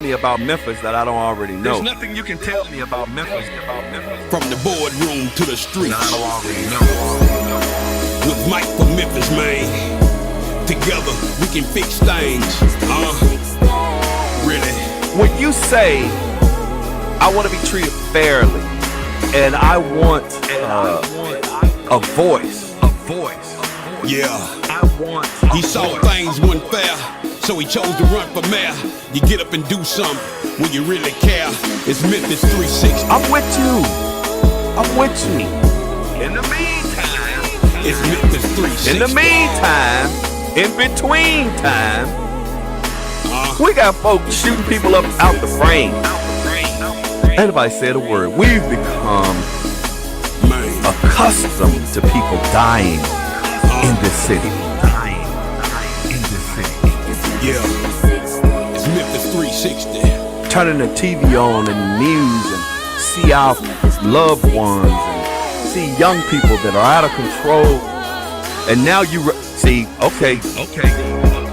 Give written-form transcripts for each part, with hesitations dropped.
me about Memphis that I don't already know. There's nothing you can tell me about Memphis. From the boardroom to the streets. I don't already know. With Mike from Memphis, man. Together, we can fix things. Really? When you say, I want to be treated fairly, and I want a voice. Yeah. I want. He saw things weren't fair, so he chose to run for mayor. You get up and do something when you really care. It's Memphis 360. I'm with you. I'm with you. In the meantime, It's Memphis 360. In the meantime, in between time, we got folks shooting people up out the frame. Ain't nobody said a word. We've become accustomed to people dying in this city. Yeah. It's Memphis 360. Turning the TV on and the news and see our loved ones and see young people that are out of control. And now you see, okay.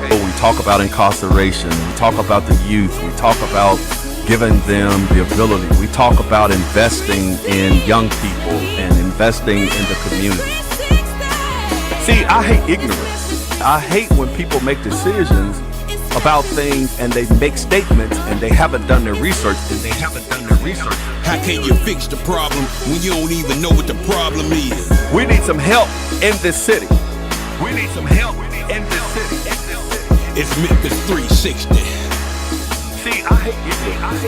We talk about incarceration. We talk about the youth. We talk about giving them the ability. We talk about investing in young people and investing in the community. See, I hate ignorance. I hate when people make decisions about things and they make statements and they haven't done their research. How can you fix the problem when you don't even know what the problem is? We need some help in this city. It's Memphis 360. See, I hate ignorance.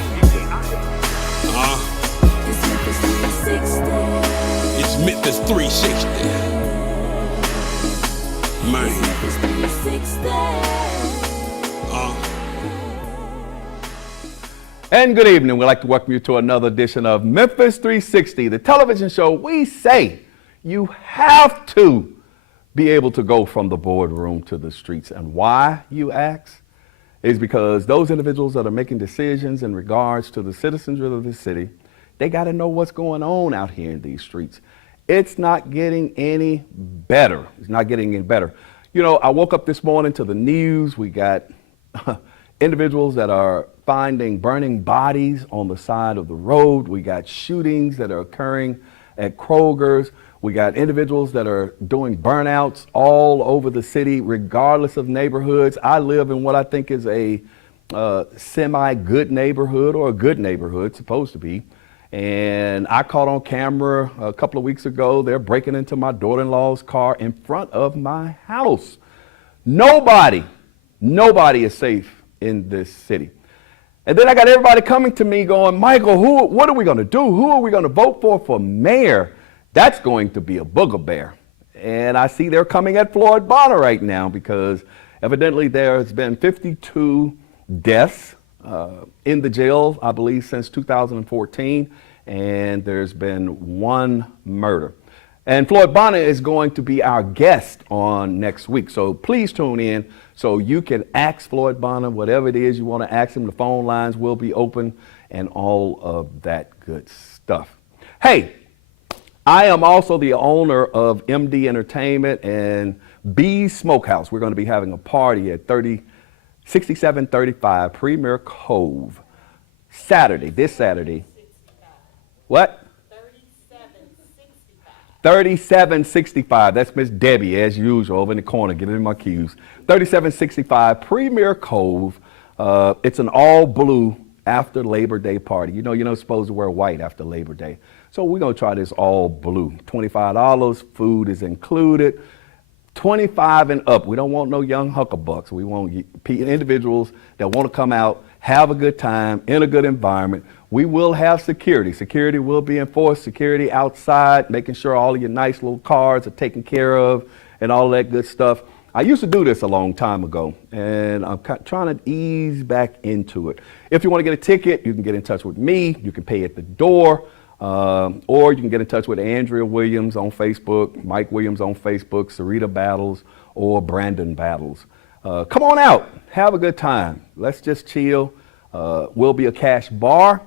It's Memphis 360. Man. And good evening. We'd like to welcome you to another edition of Memphis 360, the television show. We say you have to be able to go from the boardroom to the streets. And why, you ask, is because those individuals that are making decisions in regards to the citizens of the city, they got to know what's going on out here in these streets. It's not getting any better. It's not getting any better. You know, I woke up this morning to the news. We got individuals that are finding burning bodies on the side of the road. We got shootings that are occurring at Kroger's. We got individuals that are doing burnouts all over the city, regardless of neighborhoods. I live in what I think is a semi-good neighborhood, or a good neighborhood, supposed to be. And I caught on camera a couple of weeks ago, they're breaking into my daughter-in-law's car in front of my house. Nobody is safe in this city. And then I got everybody coming to me going, Michael, what are we going to do? Who are we going to vote for mayor? That's going to be a booger bear. And I see they're coming at Floyd Bonner right now because evidently there has been 52 deaths in the jail, I believe, since 2014. And there's been one murder. And Floyd Bonner is going to be our guest on next week. So please tune in so you can ask Floyd Bonner whatever it is you want to ask him. The phone lines will be open and all of that good stuff. Hey, I am also the owner of MD Entertainment and B's Smokehouse. We're going to be having a party at 6735 Premier Cove this Saturday. What? 3765. That's Miss Debbie, as usual, over in the corner, giving me my cues. 3765 Premier Cove. It's an all-blue after Labor Day party. You know, you're not supposed to wear white after Labor Day. So we're going to try this all blue. $25. Food is included. 25 and up. We don't want no young huckabucks. We want individuals that want to come out, have a good time in a good environment. We will have security. Security will be enforced. Security outside, making sure all of your nice little cars are taken care of and all that good stuff. I used to do this a long time ago, and I'm trying to ease back into it. If you want to get a ticket, you can get in touch with me. You can pay at the door, or you can get in touch with Andrea Williams on Facebook, Mike Williams on Facebook, Sarita Battles, or Brandon Battles. Come on out. Have a good time. Let's just chill. We'll be a cash bar,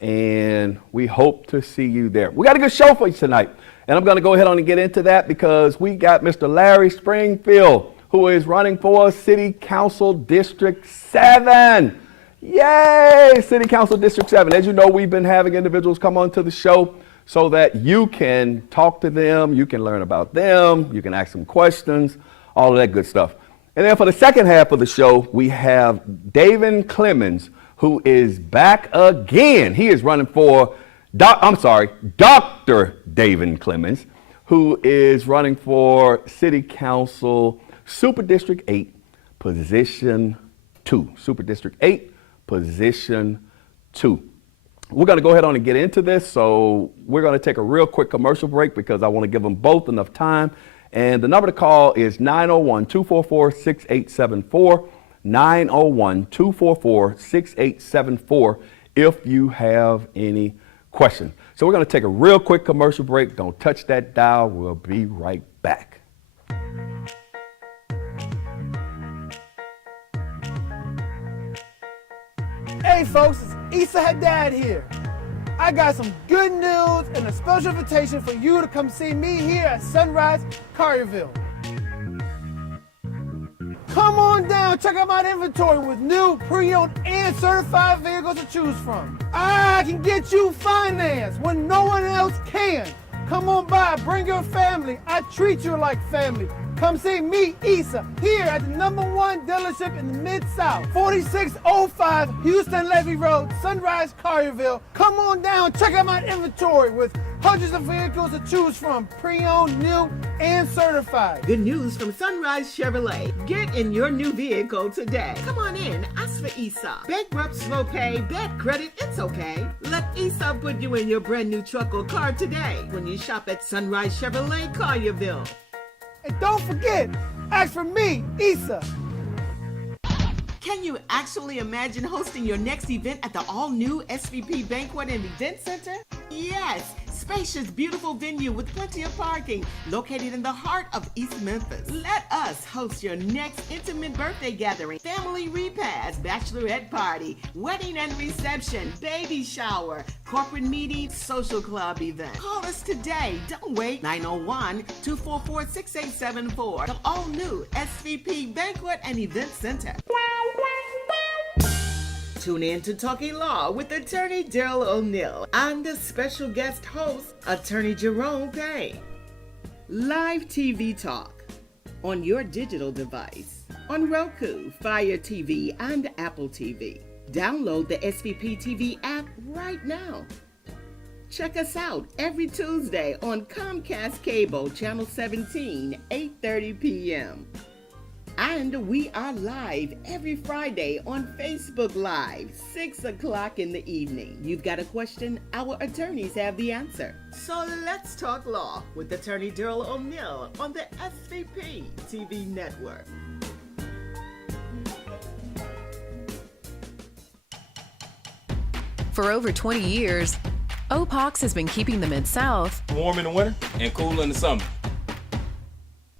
and we hope to see you there. We got a good show for you tonight, and I'm going to go ahead on and get into that because we got Mr. Larry Springfield, who is running for City Council District 7. Yay! City Council District 7. As you know, we've been having individuals come onto the show so that you can talk to them, you can learn about them, you can ask them questions, all of that good stuff. And then for the second half of the show, we have Davin Clemons, who is back again. He is running for, Dr. Davin Clemons, who is running for City Council Super District 8, Position 2. Super District 8, Position 2. We're going to go ahead on and get into this, so we're going to take a real quick commercial break because I want to give them both enough time. And the number to call is 901-244-6874, 901-244-6874 if you have any questions. So we're going to take a real quick commercial break. Don't touch that dial. We'll be right back. Hey folks, it's Issa Haddad here. I got some good news and a special invitation for you to come see me here at Sunrise Collierville. Come on down, check out my inventory with new, pre-owned, and certified vehicles to choose from. I can get you financed when no one else can. Come on by, bring your family. I treat you like family. Come see me, Issa, here at the #1 dealership in the Mid-South, 4605 Houston Levy Road, Sunrise Collierville. Come on down, check out my inventory with hundreds of vehicles to choose from, pre-owned, new, and certified. Good news from Sunrise Chevrolet. Get in your new vehicle today. Come on in, ask for Issa. Bankrupt, slow pay, bad credit, it's okay. Let Issa put you in your brand new truck or car today when you shop at Sunrise Chevrolet Collierville. And don't forget, ask for me, Issa. Can you actually imagine hosting your next event at the all-new SVP Banquet and Event Center? Yes, spacious, beautiful venue with plenty of parking, located in the heart of East Memphis. Let us host your next intimate birthday gathering, family repast, bachelorette party, wedding and reception, baby shower, corporate meeting, social club event. Call us today. Don't wait. 901-244-6874. The all-new SVP Banquet and Event Center. Tune in to Talking Law with Attorney Daryl O'Neill and the special guest host, Attorney Jerome Payne. Live TV talk on your digital device, on Roku, Fire TV, and Apple TV. Download the SVP TV app right now. Check us out every Tuesday on Comcast Cable, Channel 17, 8:30 p.m. And we are live every Friday on Facebook Live, 6 o'clock in the evening. You've got a question? Our attorneys have the answer. So let's talk law with Attorney Daryl O'Neill on the SVP TV network. For over 20 years, OPOX has been keeping the Mid-South warm in the winter and cool in the summer.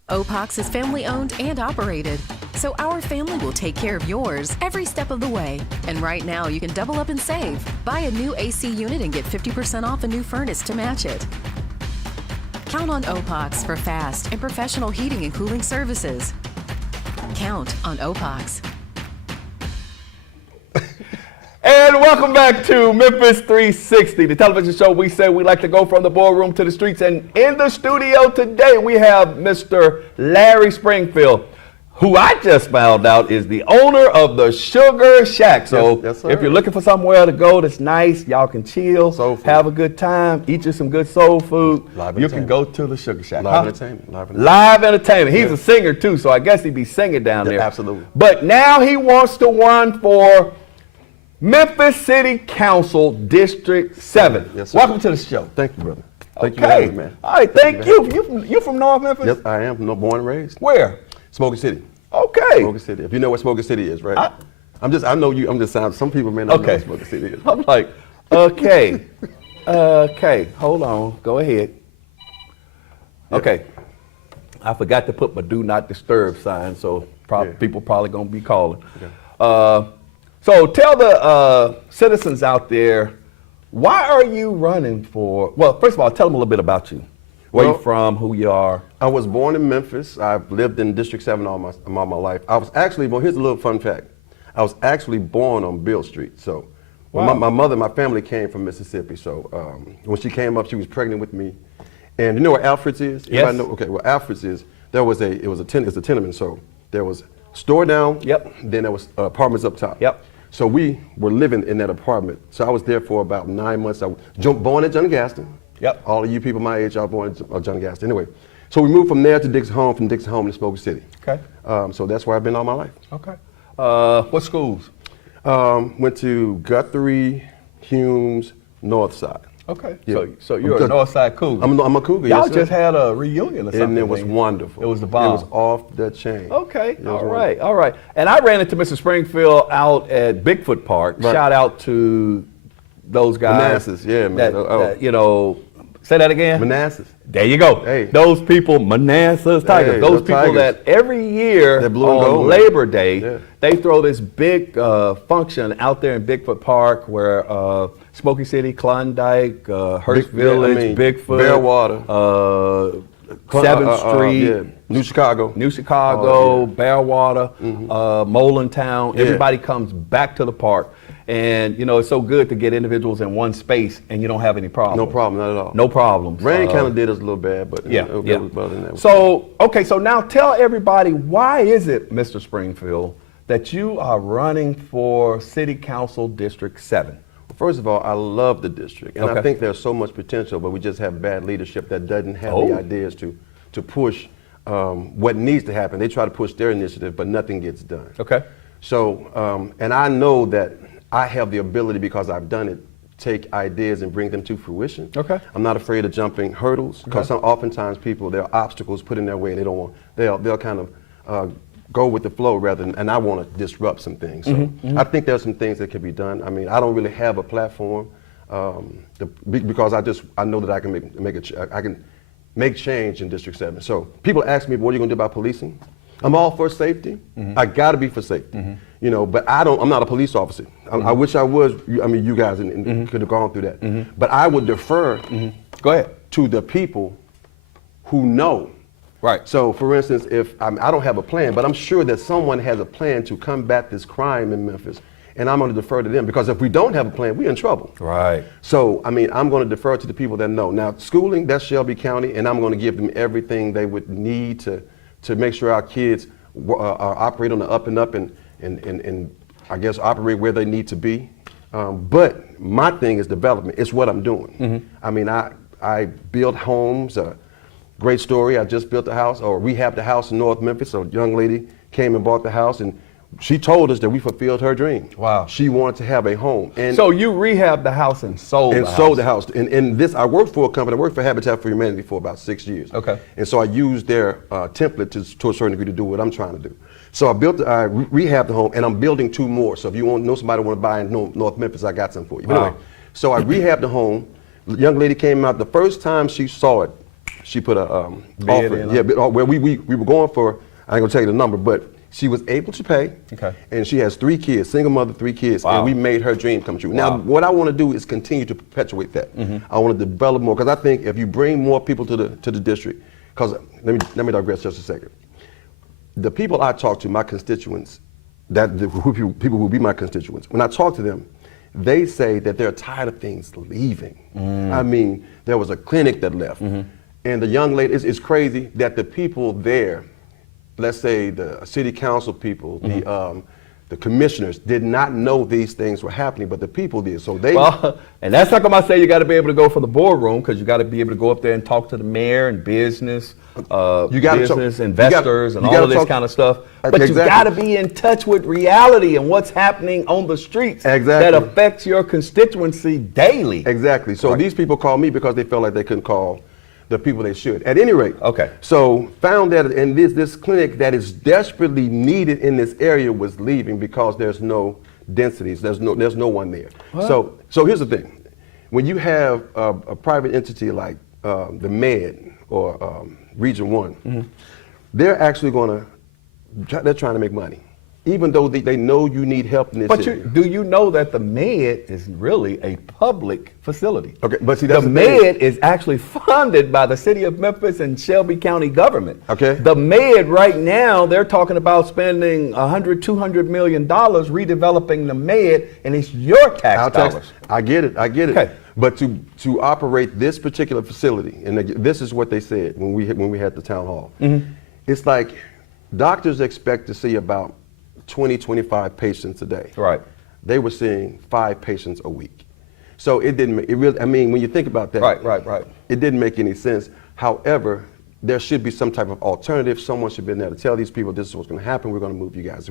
OPOX is family-owned and operated, so our family will take care of yours every step of the way. And right now, you can double up and save. Buy a new AC unit and get 50% off a new furnace to match it. Count on OPOX for fast and professional heating and cooling services. Count on OPOX. And welcome back to Memphis 360, the television show we say we like to go from the boardroom to the streets. And in the studio today, we have Mr. Larry Springfield, who I just found out is the owner of the Sugar Shack. So Yes, sir. if you're looking for somewhere to go that's nice, y'all can chill, Soul food. have a good time, eat you some good soul food, Live you can entertainment. go to the Sugar Shack. Live entertainment. Live entertainment. He's Yeah. a singer too, so I guess he'd be singing down Yeah, there. absolutely. But now he wants to run for Memphis City Council District 7. Yes, sir. Welcome to the show. Thank you, brother. Thank you for having me, man. All right, thank you. You from North Memphis? Yes, I am. No, born and raised. Where? Smoking City. Okay. Smoking City. If you know what Smoking City is, right? I know you. I'm just saying. Some people may not know Okay. what Smoking City is. I'm like, okay. Okay, hold on. Go ahead. Okay. I forgot to put my do not disturb sign, so people probably going to be calling. So tell the citizens out there, why are you running for, well, first of all, tell them a little bit about you. Where you from, who you are. I was born in Memphis. I've lived in District 7 all my life. I was actually, well, here's a little fun fact. I was actually born on Bill Street. So Wow. my mother, my family came from Mississippi. So when she came up, she was pregnant with me. And you know where Alfred's is? Yes. Everybody know? Okay, well, Alfred's is, it's a tenement. So there was store down. Yep. Then there was apartments up top. Yep. So we were living in that apartment. So I was there for about 9 months. I was born in John Gaston. Yep. All of you people my age are born in John Gaston. Anyway, so we moved from there to Dixon Home, from Dixon Home to Smoky City. Okay. So that's where I've been all my life. Okay. What schools? Went to Guthrie, Humes, Northside. Okay. Yeah. So you're a Northside Cougar. I'm a Cougar. Y'all yes, sir. just had a reunion or something. And it was man. wonderful. It was the bomb. It was off the chain. Okay, It was all wonderful. right, all right. And I ran into Mr. Springfield out at Bigfoot Park. Right. Shout out to those guys. Manassas, yeah, man. That, you know, say that again. Manassas. There you go. Hey. Those people, Manassas Tigers. Hey, those those people Tigers. that every year That blue and on gold. Labor Day, Yeah. they throw this big function out there in Bigfoot Park where Smoky City, Klondike, Hearst Village, Bigfoot, Bearwater. 7th Street. Yeah. New Chicago. New Chicago, Oh, yeah. Bearwater, Molintown. Yeah. Everybody comes back to the park. And, you know, it's so good to get individuals in one space and you don't have any problems. No problem, not at all. No problems. Rain kind of did us a little bad, but Yeah, it yeah. was better than that. So, okay, so now tell everybody, why is it, Mr. Springfield, that you are running for City Council District 7? First of all, I love the district, and Okay. I think there's so much potential, but we just have bad leadership that doesn't have Oh. the ideas to push what needs to happen. They try to push their initiative, but nothing gets done. Okay. So, and I know that I have the ability, because I've done it, take ideas and bring them to fruition. Okay. I'm not afraid of jumping hurdles, because oftentimes people, there are obstacles put in their way, and they don't want, they'll kind of go with the flow rather than, and I want to disrupt some things. So I think there's some things that can be done. I mean, I don't really have a platform because I know that I can make change in District 7. So people ask me, what are you going to do about policing? I'm all for safety. I got to be for safety, you know. But I'm not a police officer. I wish I was. I mean, you guys could have gone through that. But I would defer Go ahead. to the people who know. Right. So, for instance, if I don't have a plan, but I'm sure that someone has a plan to combat this crime in Memphis, and I'm going to defer to them, because if we don't have a plan, we're in trouble. Right. So, I mean, I'm going to defer to the people that know. Now, schooling, that's Shelby County, and I'm going to give them everything they would need to make sure our kids operate on the up and up and I guess operate where they need to be. But my thing is development. It's what I'm doing. I mean, I build homes. Great story. I just built a house, or rehabbed a house in North Memphis. A young lady came and bought the house, and she told us that we fulfilled her dream. Wow. She wanted to have a home. And So you rehabbed the house and sold the house. sold the house. And this, I worked for a company. I worked for Habitat for Humanity for about 6 years. Okay. And so I used their template to a certain degree to do what I'm trying to do. So I rehabbed the home, and I'm building 2 more. So if you know somebody want to buy in North Memphis, I got some for you. But Wow. anyway, so I rehabbed the home. The young lady came out. The first time she saw it, she put a Bid offer. in, Yeah, but, where we were going for, I ain't gonna tell you the number, but she was able to pay. Okay. And she has 3 kids, single mother, 3 kids, Wow. and we made her dream come true. Wow. Now, what I want to do is continue to perpetuate that. I want to develop more, because I think if you bring more people to the district, because let me digress just a second. The people I talk to, my constituents, people who be my constituents, when I talk to them, they say that they're tired of things leaving. I mean, there was a clinic that left, and the young lady, it's crazy that the people there, let's say the city council people, the commissioners did not know these things were happening, but the people did. So they. Well, and that's how come I say you got to be able to go for the boardroom, because you got to be able to go up there and talk to the mayor and business, investors, and all of this kind of stuff. But you got to be in touch with reality and what's happening on the streets that affects your constituency daily. Exactly. So these people called me because they felt like they couldn't call the people they should. At any rate, so found that, and this clinic that is desperately needed in this area was leaving because there's no densities. There's no one there. So here's the thing: when you have a private entity like the Med or Region 1, they're actually they're trying to make money. even though they know you need help in this But area. do you know that the Med is really a public facility? Okay, but see, that's the the thing. Med is actually funded by the city of Memphis and Shelby County government. Okay. The Med right now, they're talking about spending $200 million redeveloping the Med, and it's your tax Our dollars. tax- I get it. Okay. But to operate this particular facility, and this is what they said when we had the town hall. Mm-hmm. It's like doctors expect to see about 20, 25 patients a day. Right. They were seeing 5 patients a week. So it didn't. It really. I mean, when you think about that. Right. It didn't make any sense. However, there should be some type of alternative. Someone should be there to tell these people this is what's going to happen. We're going to move you guys.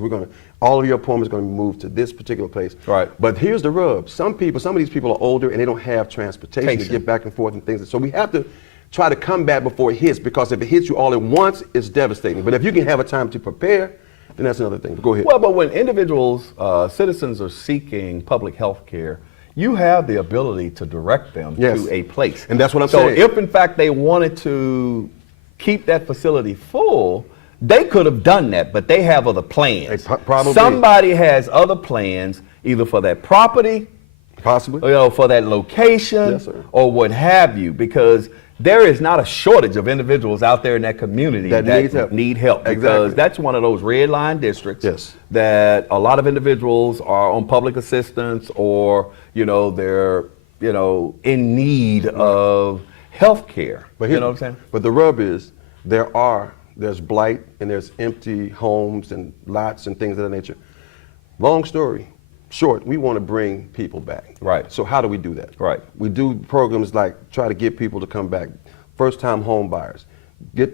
All of your appointments are going to be moved to this particular place. Right. But here's the rub. Some of these people are older and they don't have transportation to Tation. get back and forth and things. So we have to try to come back before it hits, because if it hits you all at once, it's devastating. But if you can have a time to prepare, then that's another thing. Go ahead. Well, but when individuals, citizens are seeking public health care, you have the ability to direct them Yes. to a place. And that's what I'm so saying. So if in fact they wanted to keep that facility full, they could have done that, but they have other plans. They probably. Somebody has other plans, either for that property, Possibly. for that location, Yes, sir. or what have you, because there is not a shortage of individuals out there in that community That needs help. need help, because Exactly. that's one of those red line districts Yes. that a lot of individuals are on public assistance, or they're in need of health care. But You know what I'm saying? But the rub is there's blight and there's empty homes and lots and things of that nature. Long story short, we want to bring people back. Right. So how do we do that? Right. We do programs like try to get people to come back. First time home buyers.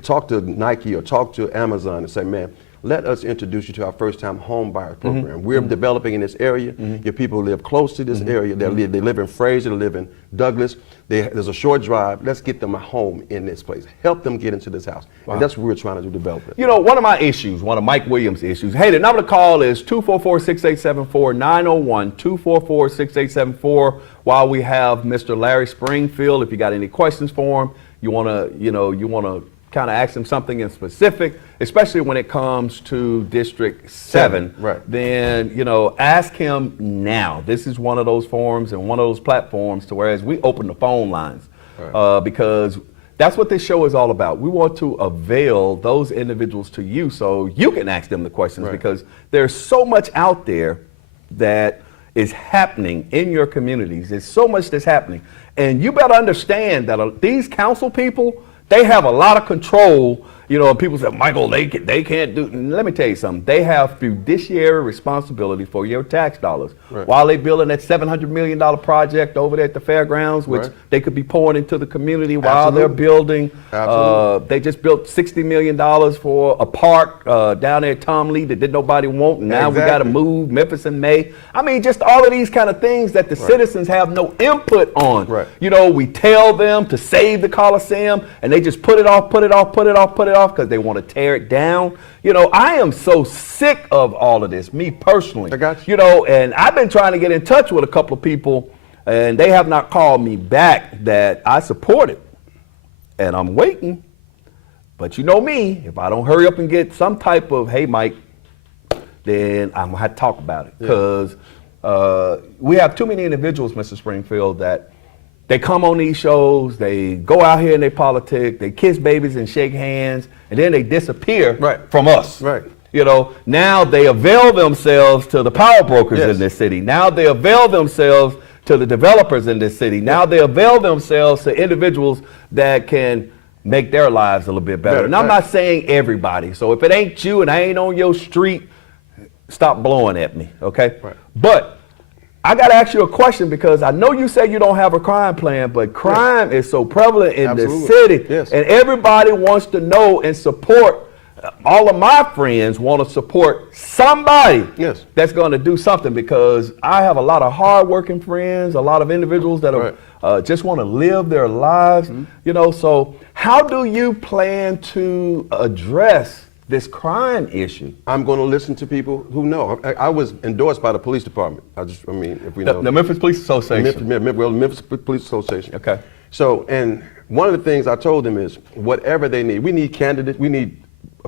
Talk to Nike or talk to Amazon and say, man, let us introduce you to our first time home buyer program. We're developing in this area. Your people who live close to this area. They live in Fraser, they live in Douglas. There's a short drive. Let's get them a home in this place. Help them get into this house. Wow. And that's what we're trying to do, develop it. One of my issues, one of Mike Williams' issues, hey, the number to call is 244-6874, 901-244-6874. While we have Mr. Larry Springfield, if you got any questions for him, you want to kind of ask him something in specific, especially when it comes to District 7, Right. then, ask him now. This is one of those forums and one of those platforms to whereas we open the phone lines, because that's what this show is all about. We want to avail those individuals to you so you can ask them the questions, Right. because there's so much out there that is happening in your communities. There's so much that's happening. And you better understand that these council people, they have a lot of control. And people say, Michael, they can't do. Let me tell you something. They have fiduciary responsibility for your tax dollars. Right. While they're building that $700 million project over there at the fairgrounds, which Right. they could be pouring into the community while Absolutely. they're building. Absolutely. They just built $60 million for a park down there at Tom Lee that didn't nobody want. And now we got to Exactly. move Memphis in May. I mean, just all of these kind of things that the citizens have no input on. Right. We tell them to save the Coliseum, and they just put it off because they want to tear it down. I am so sick of all of this, me personally. I got you. And I've been trying to get in touch with a couple of people, and they have not called me back that I support it. And I'm waiting. But you know me, if I don't hurry up and get some type of, hey, Mike, then I'm going to have to talk about it. Because we have too many individuals, Mr. Springfield, that they come on these shows, they go out here and they politic, they kiss babies and shake hands, and then they disappear Right. from us. Right. Now they avail themselves to the power brokers Yes. in this city. Now they avail themselves to the developers in this city. Now they avail themselves to individuals that can make their lives a little bit better. Better, And I'm right. not saying everybody. So if it ain't you and I ain't on your street, stop blowing at me, okay? Right. But I got to ask you a question, because I know you say you don't have a crime plan, but crime is so prevalent in Absolutely. the city. Yes. And everybody wants to know and support. All of my friends want to support somebody Yes. that's going to do something, because I have a lot of hardworking friends, a lot of individuals that are, just want to live their lives. So how do you plan to address this crime issue? I'm going to listen to people who know. I was endorsed by the police department. If we know. The Memphis Police Association. Memphis Police Association. Okay. So, and one of the things I told them is, whatever they need, we need candidates, we need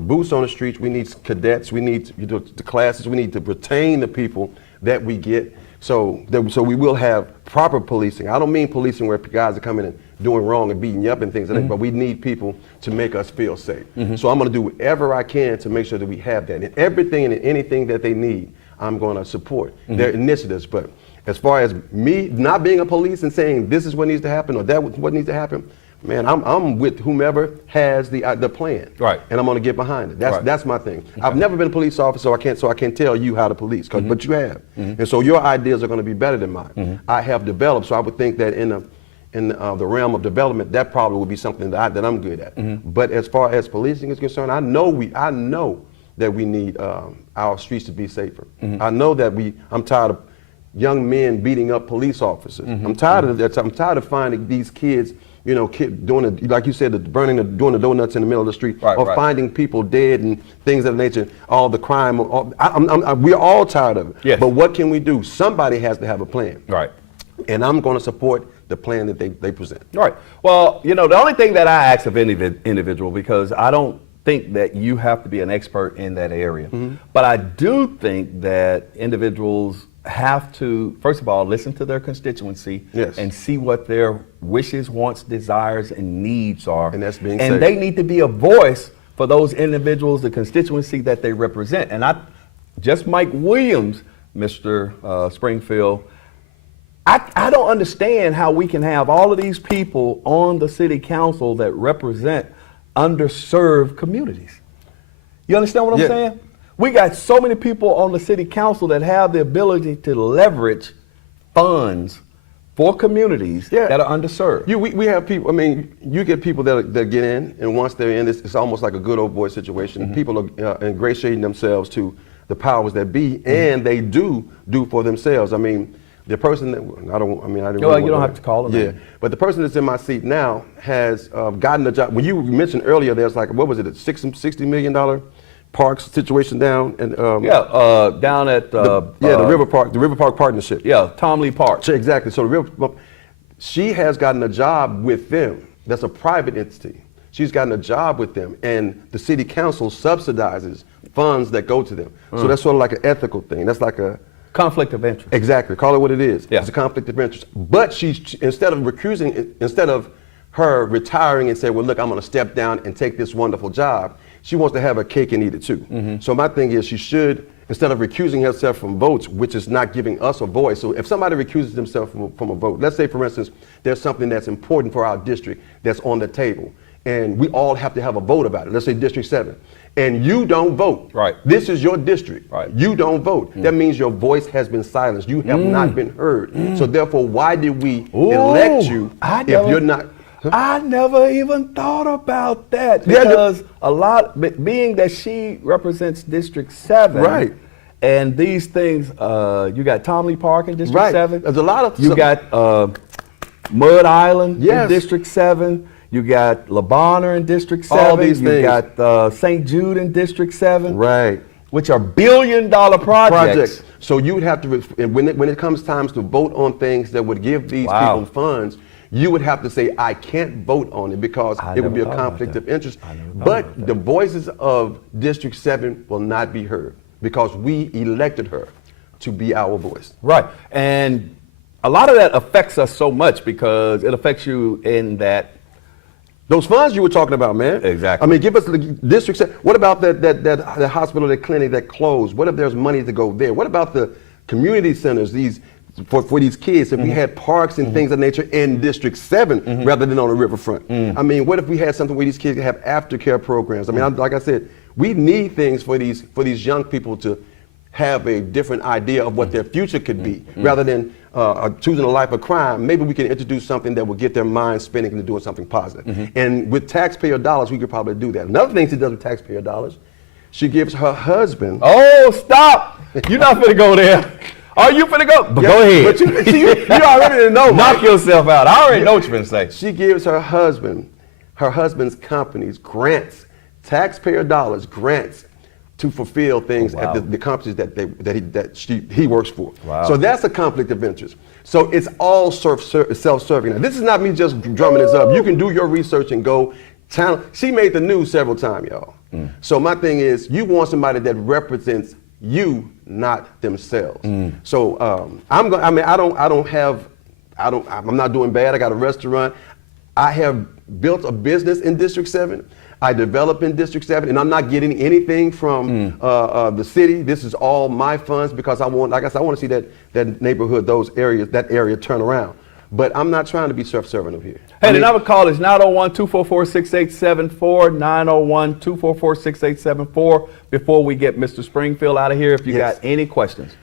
boots on the streets. We need cadets. We need the classes. We need to retain the people that we get. So we will have proper policing. I don't mean policing where guys are coming and doing wrong and beating you up and things like that, but we need people to make us feel safe. So I'm going to do whatever I can to make sure that we have that. And everything and anything that they need, I'm going to support their initiatives. But as far as me not being a police and saying this is what needs to happen or that what needs to happen, man, I'm with whomever has the plan, right? And I'm going to get behind it. That's my thing. Okay. I've never been a police officer, so I can't tell you how to police, but you have, and so your ideas are going to be better than mine. I have developed, so I would think that in the realm of development, that probably would be something that I'm good at. But as far as policing is concerned, I know that we need our streets to be safer. I know that I'm tired of young men beating up police officers. I'm tired of that. I'm tired of finding these kids. Doing like you said, doing the donuts in the middle of the street, or finding people dead and things of that nature. All the crime. We're all tired of it. Yes. But what can we do? Somebody has to have a plan. Right. And I'm going to support the plan that they present. Right. Well, the only thing that I ask of any individual, because I don't think that you have to be an expert in that area, but I do think that individuals have to, first of all, listen to their constituency and see what their wishes, wants, desires, and needs are. And that's being said. And they need to be a voice for those individuals, the constituency that they represent. And just Mike Williams, Mr. Springfield, I don't understand how we can have all of these people on the city council that represent underserved communities. You understand what I'm saying? We got so many people on the city council that have the ability to leverage funds for communities that are underserved. We have people, I mean, you get people that get in, and once they're in, it's almost like a good old boy situation. People are ingratiating themselves to the powers that be, and they do for themselves. I mean, the person that, I didn't you don't have to call them. Yeah, but the person that's in my seat now has gotten a job. When you mentioned earlier, there's like, what was it, a $60 million parks situation down and down at the River Park Partnership. Yeah, Tom Lee Park. Exactly. So she has gotten a job with them. That's a private entity. She's gotten a job with them, and the city council subsidizes funds that go to them. So that's sort of like an ethical thing. That's like a conflict of interest. Exactly. Call it what it is. Yeah. It's a conflict of interest. But instead of her retiring and say, well, look, I'm going to step down and take this wonderful job, she wants to have her cake and eat it too. So my thing is, she should, instead of recusing herself from votes, which is not giving us a voice. So if somebody recuses themselves from a vote, let's say, for instance, there's something that's important for our district that's on the table, and we all have to have a vote about it. Let's say District 7. And you don't vote. Right. This is your district. Right. You don't vote. That means your voice has been silenced. You have not been heard. So therefore, why did we elect you if you're not? I never even thought about that, because being that she represents District 7, right? And these things, you got Tom Lee Park in District 7. There's a lot of. You got Mud Island in Yes. District 7. You got Le Bonheur in District 7. All these you things. got St. Jude in District 7. Right. Which are billion-dollar projects. So you would have to, when it comes times to vote on things that would give these people funds, you would have to say, I can't vote on it because it would be a conflict of interest. But the voices of District 7 will not be heard because we elected her to be our voice. Right. And a lot of that affects us so much because it affects you in that. Those funds you were talking about, man. Exactly. I mean, give us the District 7. What about that hospital, that clinic that closed? What if there's money to go there? What about the community centers, for these kids, if we had parks and things of nature in District 7 rather than on the riverfront? I mean, what if we had something where these kids could have aftercare programs? I mean, like I said, we need things for these young people to have a different idea of what their future could be, rather than choosing a life of crime. Maybe we can introduce something that will get their minds spinning into doing something positive. And with taxpayer dollars, we could probably do that. Another thing she does with taxpayer dollars, she gives her husband. Oh, stop! You're not finna go there. Are you finna go? But go ahead. But you already know. Knock yourself out. I already know what you're finna say. She gives her husband's companies grants, taxpayer dollars, grants to fulfill things at the companies that he works for. Wow. So that's a conflict of interest. So it's all self-serving. Now, this is not me just drumming this up. You can do your research and go. She made the news several times, y'all. So my thing is, you want somebody that represents you, not themselves. So I'm not doing bad. I got a restaurant. I have built a business in District 7. I developed in District 7, and I'm not getting anything from the city. This is all my funds because I want to see that neighborhood, that area turn around. But I'm not trying to be self-serving over here. Hey, the number call is 901-244-6874, 901-244-6874. Before we get Mr. Springfield out of here, if you got any questions.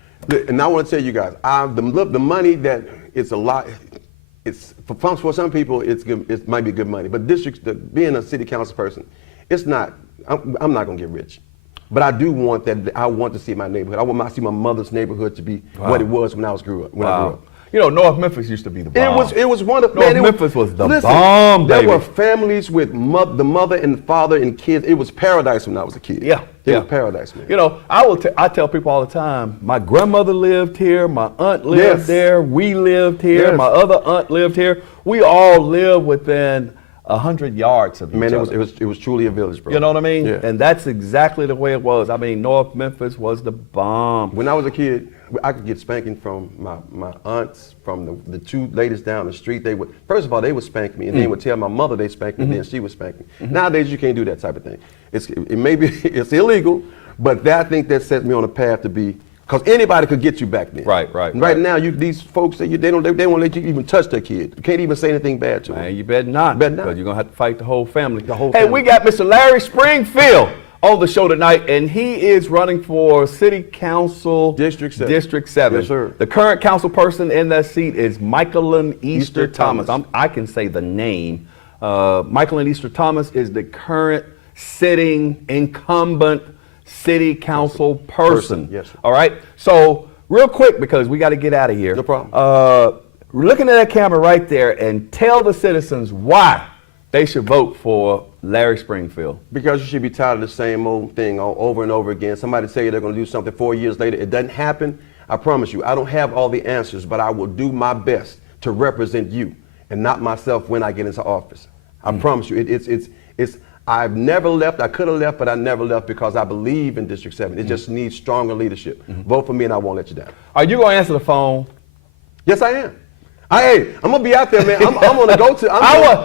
And I want to tell you guys, the money that it's a lot. For some people, it might be good money, but being a city council person, it's not. I'm not gonna get rich, but I do want that. I want to see my neighborhood. I want to see my mother's neighborhood to be what it was when I grew up. You know, North Memphis used to be the bomb. It was wonderful. North Memphis was the bomb, baby. There were families with the mother and father and kids. It was paradise when I was a kid. Yeah. It was paradise, man. You know, I tell people all the time, my grandmother lived here, my aunt lived there, we lived here, my other aunt lived here. We all lived within 100 yards of each other. It was truly a village, bro. You know what I mean? Yeah. And that's exactly the way it was. I mean, North Memphis was the bomb. When I was a kid, I could get spanking from my aunts, from the two ladies down the street. First of all, they would spank me, and they would tell my mother they spanked me, and then she would spank me. Nowadays, you can't do that type of thing. It's illegal, but I think that set me on a path to be, because anybody could get you back then. Right now, these folks, they won't let you even touch their kid. You can't even say anything bad to them. Man, you better not. Better not. Because you're going to have to fight the whole family. Hey, family. We got Mr. Larry Springfield on the show tonight, and he is running for City Council District 7. District 7. Yes, sir. The current council person in that seat is Michaelin Easter Thomas. I can say the name. Michaelin Easter Thomas is the current sitting incumbent city council person. Yes, sir. All right. So real quick, because we got to get out of here. No problem. Looking at that camera right there, and tell the citizens why they should vote for Larry Springfield. Because you should be tired of the same old thing over and over again. Somebody tell you they're going to do something 4 years later. It doesn't happen. I promise you. I don't have all the answers, but I will do my best to represent you and not myself when I get into office. I promise you. I've never left. I could have left, but I never left because I believe in District 7. It just needs stronger leadership. Vote for me and I won't let you down. Are you going to answer the phone? Yes, I am. Hey, I'm going to be out there, man. I'm going to go to.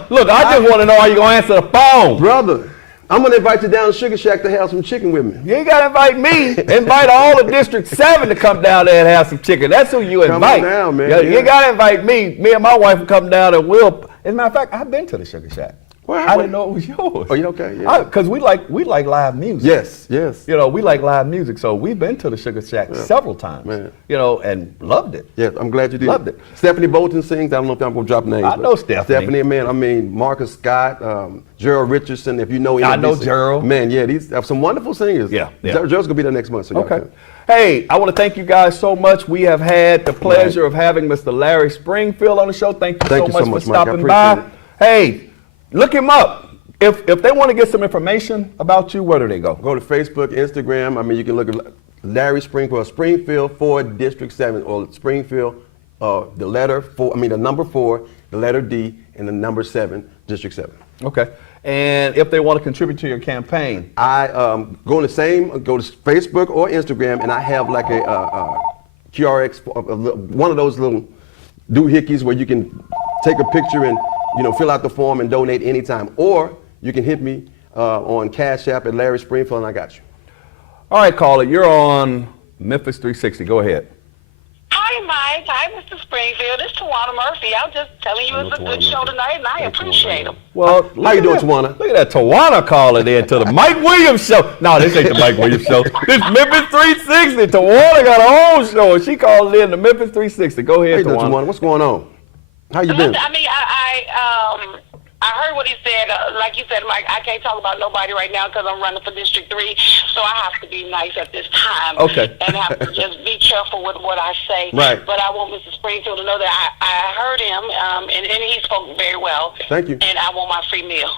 Look, I just want to know, are you going to answer the phone? Brother, I'm going to invite you down to Sugar Shack to have some chicken with me. You ain't got to invite me. Invite all of District 7 to come down there and have some chicken. That's who you invite. Come on down, man. You got to invite me. Me and my wife will come down and we'll. As a matter of fact, I've been to the Sugar Shack. I didn't know it was yours. Oh, you okay? Yeah. Because we like live music. Yes. You know, we like live music, so we've been to the Sugar Shack several times. Man. You know, and loved it. Yes, I'm glad you did. Loved it. Stephanie Bolton sings. I don't know if I'm going to drop names. I know Stephanie. Stephanie, man. I mean, Marcus Scott, Gerald Richardson. If you know him. I know Gerald. Man, yeah, these have some wonderful singers. Yeah. Gerald's going to be there next month. So okay. Hey, I want to thank you guys so much. We have had the pleasure of having Mr. Larry Springfield on the show. Thank you so much for stopping by. Hey, look him up. If they want to get some information about you, where do they go? Go to Facebook, Instagram. I mean, you can look at Larry Springfield, Springfield 4 District 7, or Springfield, the letter 4, the number 4, the letter D, and the number 7, District 7. Okay. And if they want to contribute to your campaign? I go to Facebook or Instagram, and I have like a QRX, one of those little doohickeys where you can take a picture and fill out the form and donate anytime. Or you can hit me on Cash App at Larry Springfield, and I got you. All right, caller, you're on Memphis 360. Go ahead. Hi, Mike. Hi, Mr. Springfield. It's Tawana Murphy. I'm just telling you it's a good show tonight, and I appreciate them. Well, how you doing, Tawana? Look at that Tawana calling in to the Mike Williams show. No, this ain't the Mike Williams show. This Memphis 360. Tawana got her own show, and she called in to Memphis 360. Go ahead, Tawana. Tawana. What's going on? How you been? I mean, I heard what he said. Like you said, Mike, I can't talk about nobody right now because I'm running for District 3, so I have to be nice at this time. Okay. And have to just be careful with what I say. Right. But I want Mr. Springfield to know that I heard him, and he spoke very well. Thank you. And I want my free meal.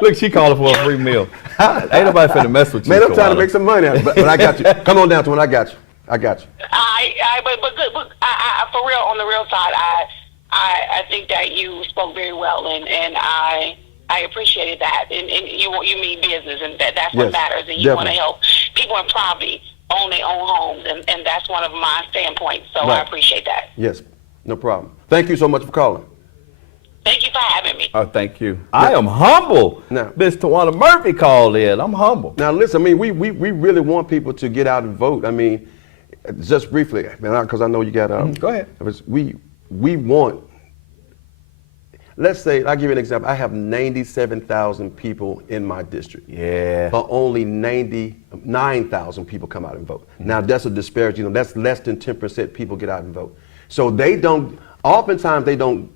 Look, she calling for a free meal. Ain't nobody finna mess with you. Man, I'm trying to make some money, but I got you. Come on down to it. I got you. But good. For real, on the real side, I think that you spoke very well, and I I appreciated that, and you mean business, and that's Yes, what matters, and you want to definitely. help people in poverty own their own homes, and that's one of my standpoints. So I Right. appreciate that. Yes, no problem. Thank you so much for calling. Thank you for having me. Oh, thank you. I am humble. Now- Miss Tawana Murphy called in. I'm humble. Now listen, I mean, we really want people to get out and vote. I mean, just briefly, because I know you got. Go ahead. We want. Let's say, I'll give you an example. I have 97,000 people in my district. Yeah. But only 99,000 people come out and vote. Now that's a disparity. You know, that's less than 10% people get out and vote. So they don't. Oftentimes they don't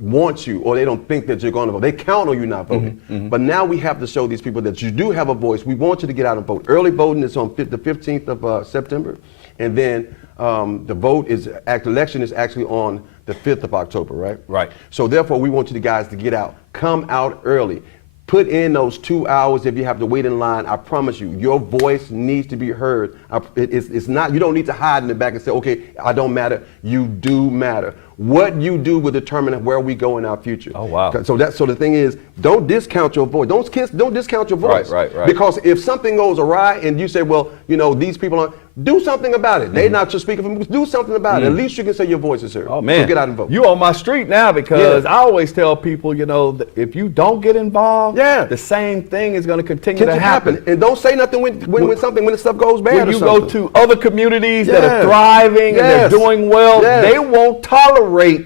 want you, or they don't think that you're going to vote. They count on you not voting. But now we have to show these people that you do have a voice. We want you to get out and vote. Early voting is on the 15th of September, and then the election is actually on the 5th of October, right? Right. So therefore, we want you guys to get out. Come out early. Put in those 2 hours if you have to wait in line. I promise you, your voice needs to be heard. It's not. You don't need to hide in the back and say, "Okay, I don't matter." You do matter. What you do will determine where we go in our future. Oh, wow. So the thing is, don't discount your voice. Don't discount your voice. Right. Because if something goes awry and you say, "Well, you know, these people aren't," do something about it. They're not just speaking for me. Do something about it. At least you can say your voice is heard. Oh, man. So get out and vote. You on my street now, because Yeah. I always tell people, you know, that if you don't get involved, Yeah. the same thing is going to continue Can to it happen. And don't say nothing when the stuff goes bad. When or you go something. to other communities that Yes. are thriving and they're Yes. doing well, Yes. they won't tolerate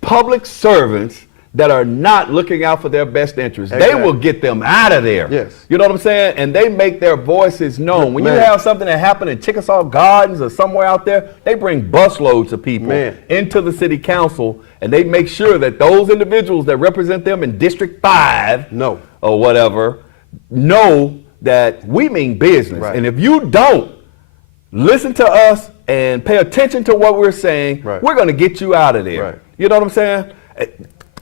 public servants that are not looking out for their best interests. They Exactly. will get them out of there. Yes. You know what I'm saying? And they make their voices known. When you Man. have something that happened in Chickasaw Gardens or somewhere out there, they bring busloads of people Man. into the city council, and they make sure that those individuals that represent them in District 5 No. or whatever know that we mean business. Right. And if you don't listen to us and pay attention to what we're saying, Right. we're going to get you out of there. Right. You know what I'm saying?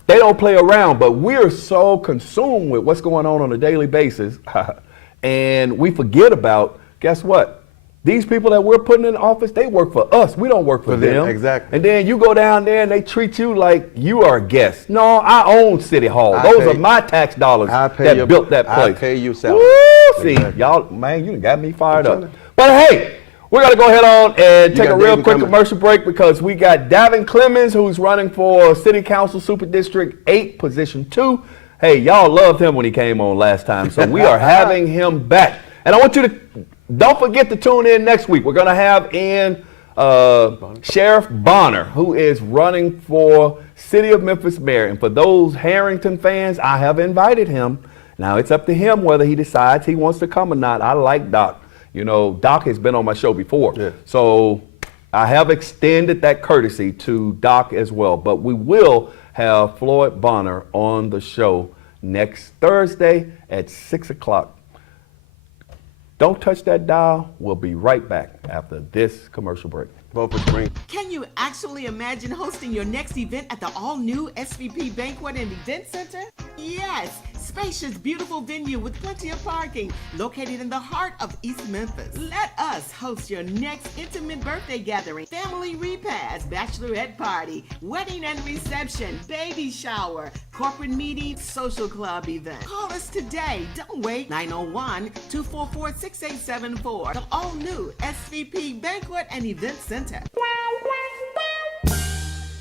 They don't play around, but we're so consumed with what's going on a daily basis, and we forget about, guess what? These people that we're putting in office, they work for us. We don't work for them. Exactly. And then you go down there and they treat you like you are a guest. No, I own City Hall. I Those pay- are my tax dollars I pay that your- built that I place. pay you salary. Woo! See, Exactly. y'all, man, you done got me fired I'm up. telling you. But hey, we're going to go ahead on and take got a real Davin quick Clemons. commercial break, because we got Davin Clemons, who's running for City Council Super District 8, Position 2. Hey, y'all loved him when he came on last time, so we are having him back. And I want you to, don't forget to tune in next week. We're going to have in Sheriff Bonner, who is running for City of Memphis Mayor. And for those Harrington fans, I have invited him. Now, it's up to him whether he decides he wants to come or not. I like Doc. You know, Doc has been on my show before. Yeah. So I have extended that courtesy to Doc as well. But we will have Floyd Bonner on the show next Thursday at 6 o'clock. Don't touch that dial. We'll be right back after this commercial break. Vote for Spring. Can you actually imagine hosting your next event at the all-new SVP Banquet and Event Center? Yes, spacious, beautiful venue with plenty of parking, located in the heart of East Memphis. Let us host your next intimate birthday gathering, family repast, bachelorette party, wedding and reception, baby shower, corporate meeting, social club event. Call us today. Don't wait. 901-244-6874. The all-new SVP Banquet and Event Center.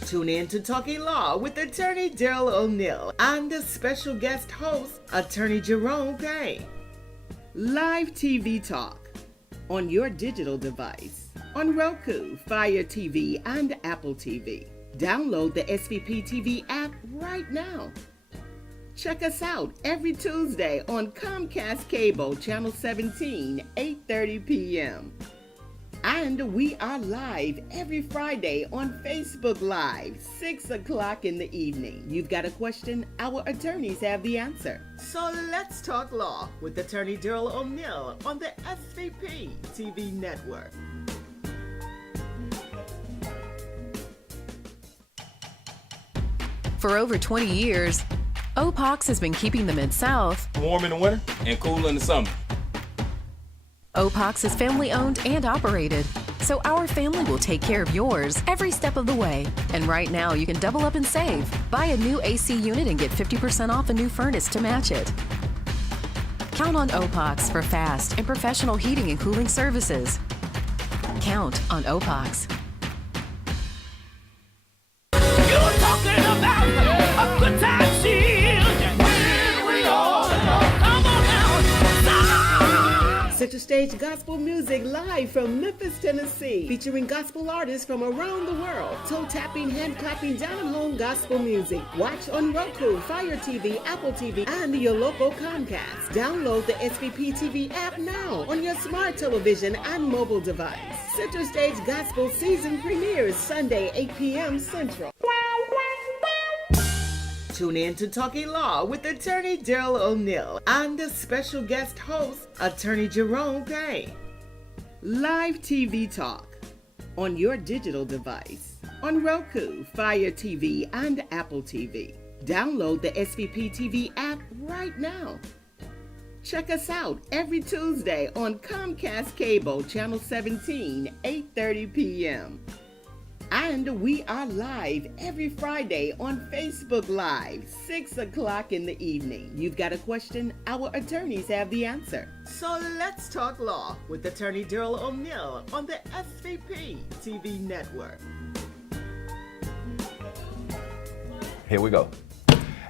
Tune in to Talking Law with attorney Daryl O'Neill and the special guest host, attorney Jerome Payne. Live TV talk on your digital device, on Roku, Fire TV, and Apple TV. Download the SVP TV app right now. Check us out every Tuesday on Comcast Cable, Channel 17, 8:30 p.m. And we are live every Friday on Facebook Live, 6 o'clock in the evening. You've got a question, our attorneys have the answer. So let's talk law with attorney Daryl O'Neill on the SVP TV network. For over 20 years, OPOX has been keeping the Mid-South. Warm in the winter and cool in the summer. OPOX is family owned and operated. so our family will take care of yours every step of the way. And right now, you can double up and save. Buy a new AC unit and get 50% off a new furnace to match it. Count on Opox for fast and professional heating and cooling services. Count on Opox. You're talking about a good time shield. We all know. Come on now. Center Stage Gospel Music live from Memphis, Tennessee, featuring gospel artists from around the world. Toe tapping, hand clapping, down home gospel music. Watch on Roku, Fire TV, Apple TV, and your local Comcast. Download the SVP TV app now on your smart television and mobile device. Center Stage Gospel season premieres Sunday, 8 p.m. Central. Tune in to Talking Law with attorney Daryl O'Neill and the special guest host, attorney Jerome Payne. Live TV talk on your digital device, on Roku, Fire TV, and Apple TV. Download the SVP TV app right now. Check us out every Tuesday on Comcast Cable, Channel 17, 8:30 p.m. And we are live every Friday on Facebook Live, 6 o'clock in the evening. You've got a question? Our attorneys have the answer. So let's talk law with attorney Daryl O'Neill on the SVP TV network. Here we go.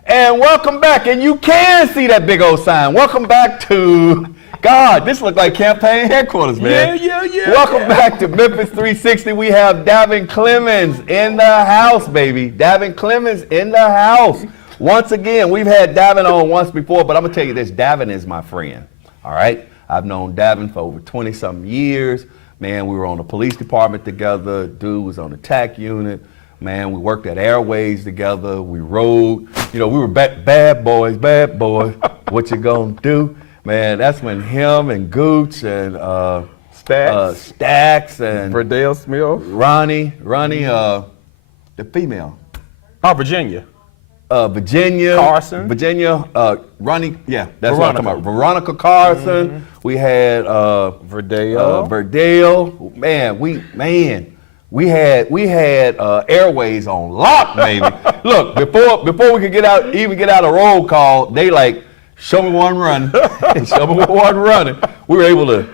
And welcome back. And you can see that big old sign. Welcome back to, God, this looks like campaign headquarters, man. Yeah. Welcome back to Memphis 360. We have Davin Clemons in the house, baby. Davin Clemons in the house. Once again, we've had Davin on once before, but I'm going to tell you this. Davin is my friend, all right? I've known Davin for over 20-something years. Man, we were on the police department together. Dude was on the TAC unit. Man, we worked at Airways together. We rode. You know, we were bad boys. What you gonna do? Man, that's when him and Gooch and Stacks and Verdale Smith. Ronnie, the female. Oh, Virginia. Virginia. Carson. Virginia, Ronnie, yeah, that's Veronica. what I'm talking about. Veronica Carson. Mm-hmm. We had Verdale. We had Airways on lock, baby. Look, before we could even get out a roll call, they like, show me one run, show me one running. We were able to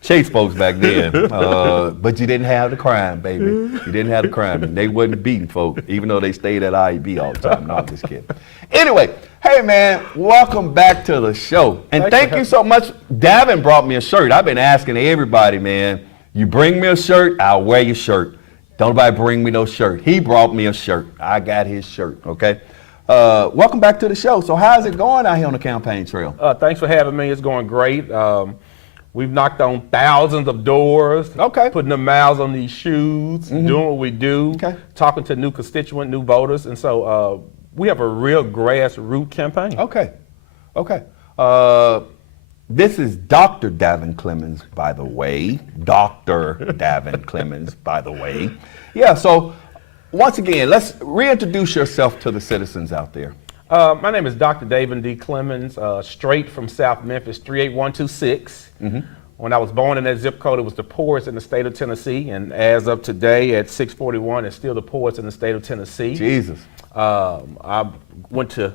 chase folks back then, but you didn't have the crime, baby. You didn't have the crime, and they wasn't beating folks, even though they stayed at IEB all the time. No, I'm just kidding. Anyway, hey man, welcome back to the show, and thank you so much. Davin brought me a shirt. I've been asking everybody, man. You bring me a shirt, I'll wear your shirt. Don't nobody bring me no shirt. He brought me a shirt. I got his shirt, okay? Welcome back to the show. So how's it going out here on the campaign trail? Thanks for having me. It's going great. We've knocked on thousands of doors, putting the miles on these shoes, doing what we do, talking to new constituents, new voters. And so we have a real grassroots campaign. Okay. This is Dr. Davin Clemons, by the way. Dr. Davin Clemons, by the way. Yeah, so once again, let's reintroduce yourself to the citizens out there. My name is Dr. Davin D. Clemons, straight from South Memphis, 38126. When I was born in that zip code, it was the poorest in the state of Tennessee. And as of today, at 641, it's still the poorest in the state of Tennessee. Jesus. I went to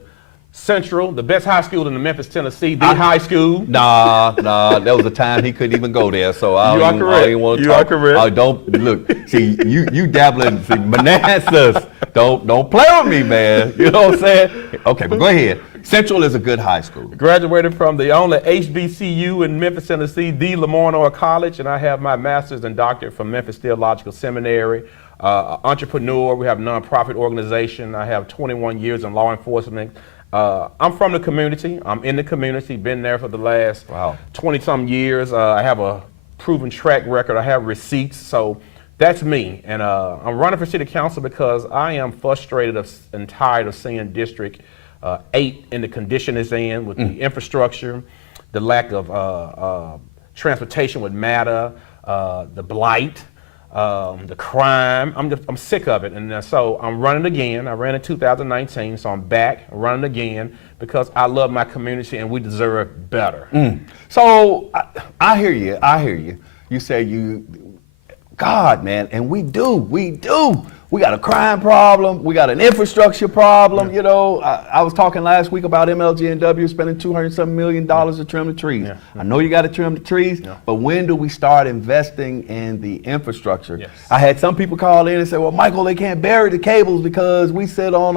Central, the best high school in the Memphis, Tennessee, the high school. Nah, there was a time he couldn't even go there, so I don't even want to talk. You are correct. I don't, look, see, you dabbling, see, Manassas, don't play with me, man, you know what I'm saying? Okay, but go ahead. Central is a good high school. Graduated from the only HBCU in Memphis, Tennessee, the Lamar College, and I have my master's and doctorate from Memphis Theological Seminary. Entrepreneur, we have a nonprofit organization. I have 21 years in law enforcement. I'm from the community. I'm in the community, been there for the last 20-some years. I have a proven track record. I have receipts, so that's me. And I'm running for city council because I am frustrated and tired of seeing District 8 in the condition it's in with the infrastructure, the lack of transportation with matter, the blight, the crime. I'm sick of it, and so I'm running again. I ran in 2019, so I'm back running again because I love my community and we deserve better. So I hear you. You say God, man, and we do. We got a crime problem. We got an infrastructure problem. You know, I was talking last week about MLG&W spending $200 million to trim the trees. I know you got to trim the trees, but when do we start investing in the infrastructure? I had some people call in and say, well, Michael, they can't bury the cables because we sit on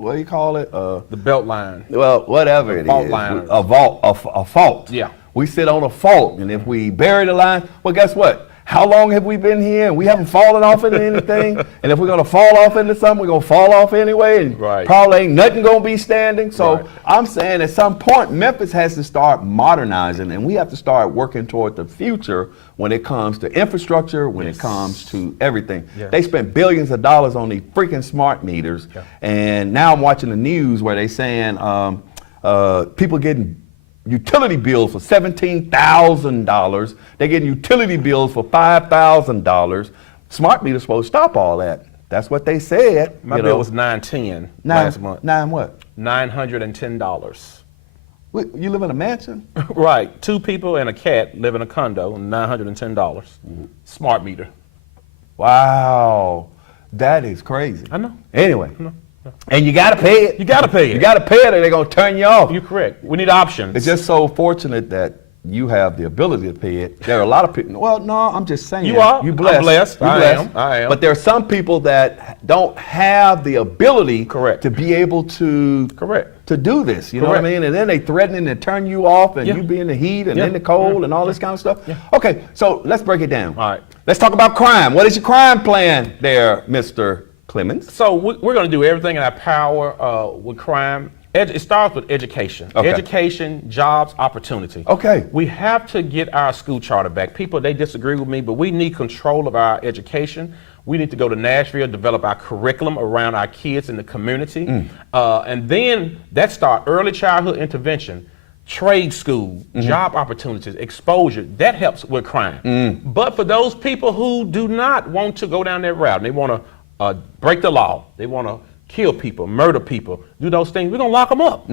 what do you call it? The belt line. Well, whatever it fault is. line. A fault. Yeah. We sit on a fault, and if we bury the line, well, guess what? How long have we been here and we haven't fallen off into anything? And if we're going to fall off into something, we're going to fall off anyway, and probably ain't nothing going to be standing. So I'm saying at some point, Memphis has to start modernizing, and we have to start working toward the future when it comes to infrastructure, when it comes to everything. They spent billions of dollars on these freaking smart meters, and now I'm watching the news where they're saying people getting utility bills for $17,000. They're getting utility bills for $5,000. Smart meters supposed to stop all that. That's what they said. My bill was $910 last month. Nine what? $910. You live in a mansion? Right. 2 people and a cat live in a condo, $910. Smart meter. Wow. That is crazy. I know. Anyway. I know. And you got to pay it. You got to pay it. You got to pay it or they're going to turn you off. You're correct. We need options. It's just so fortunate that you have the ability to pay it. There are a lot of people. Well, no, I'm just saying. You are. You blessed. I'm blessed. I am. But there are some people that don't have the ability to be able to to do this. You know what I mean? And then they threatening to turn you off, and you be in the heat and in the cold and all this kind of stuff. Okay, so let's break it down. All right. Let's talk about crime. What is your crime plan there, Mr. Clemons? So we're going to do everything in our power with crime. It starts with education. Okay. Education, jobs, opportunity. Okay. We have to get our school charter back. People, they disagree with me, but we need control of our education. We need to go to Nashville, develop our curriculum around our kids in the community. And then that start early childhood intervention, trade school, job opportunities, exposure. That helps with crime. But for those people who do not want to go down that route, and they want to break the law, they want to kill people, murder people, do those things, we're going to lock them up.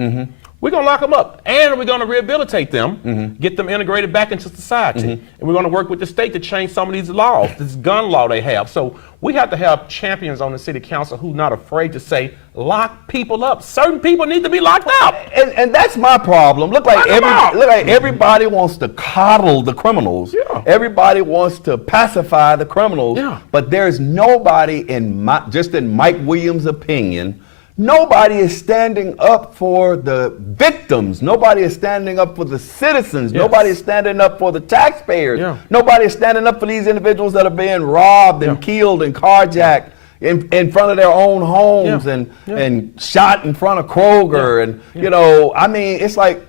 We're going to lock them up, and we're going to rehabilitate them, get them integrated back into society. And we're going to work with the state to change some of these laws, this gun law they have. So we have to have champions on the city council who are not afraid to say, lock people up. Certain people need to be locked up. And that's my problem. Look like everybody wants to coddle the criminals. Everybody wants to pacify the criminals. But there's nobody, in Mike Williams' opinion, nobody is standing up for the victims. Nobody is standing up for the citizens. Nobody is standing up for the taxpayers. Nobody is standing up for these individuals that are being robbed and killed and carjacked in front of their own homes and shot in front of Kroger. And, you know, I mean, it's like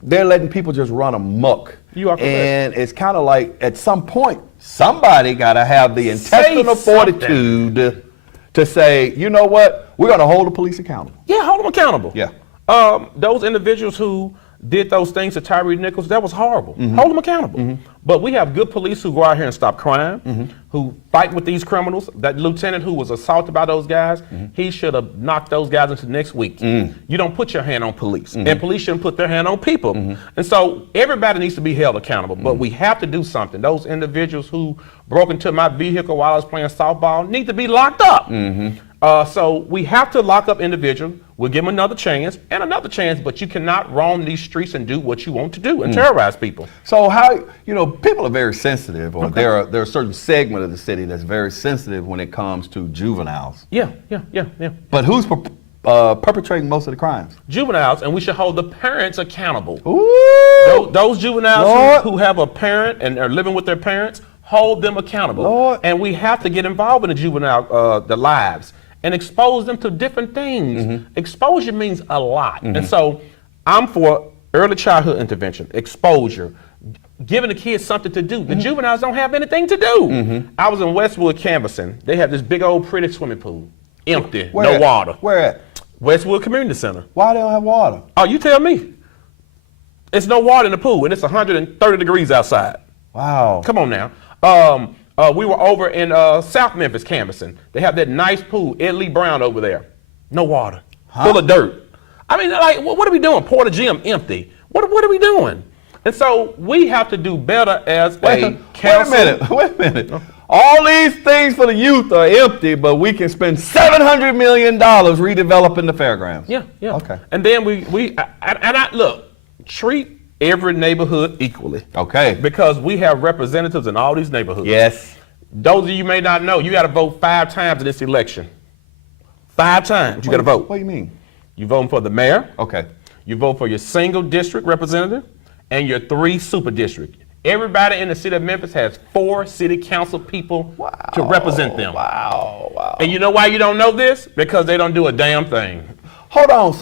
they're letting people just run amok. You are correct. And it's kind of like at some point, somebody got to have the intestinal fortitude to say, you know what, we're going to hold the police accountable. Yeah, hold them accountable. Yeah. Those individuals who did those things to Tyree Nichols, that was horrible. Hold them accountable. But we have good police who go out here and stop crime, who fight with these criminals. That lieutenant who was assaulted by those guys, he should have knocked those guys into next week. You don't put your hand on police, and police shouldn't put their hand on people. And so everybody needs to be held accountable, but we have to do something. Those individuals who broke into my vehicle while I was playing softball need to be locked up. So we have to lock up individuals. We'll give them another chance and another chance, but you cannot roam these streets and do what you want to do and terrorize people. So how, you know, people are very sensitive, or there are a certain segment of the city that's very sensitive when it comes to juveniles. Yeah. But who's perpetrating most of the crimes? Juveniles, and we should hold the parents accountable. Ooh. Those juveniles who have a parent and are living with their parents, hold them accountable. And we have to get involved in the juvenile, the lives, and expose them to different things. Exposure means a lot. And so I'm for early childhood intervention, exposure, giving the kids something to do. The juveniles don't have anything to do. I was in Westwood canvassing. They have this big old pretty swimming pool, empty, no water. Where at? Westwood Community Center. Why they don't have water? Oh, you tell me. It's no water in the pool, and it's 130 degrees outside. Wow. Come on now. We were over in South Memphis canvassing. They have that nice pool, Ed Lee Brown over there. No water, full of dirt. I mean, like, what are we doing? Porta Gym empty. What are we doing? And so we have to do better as Wait a council. a minute. All these things for the youth are empty, but we can spend $700 million redeveloping the fairgrounds. Yeah. Okay. And then look, treat every neighborhood equally. Okay. Because we have representatives in all these neighborhoods. Yes. Those of you may not know, you got to vote 5 times in this election. 5 times you got to vote. What do you mean? You voting for the mayor. Okay. You vote for your single district representative and your 3 super districts. Everybody in the city of Memphis has 4 city council people to represent them. Wow. And you know why you don't know this? Because they don't do a damn thing. Hold on.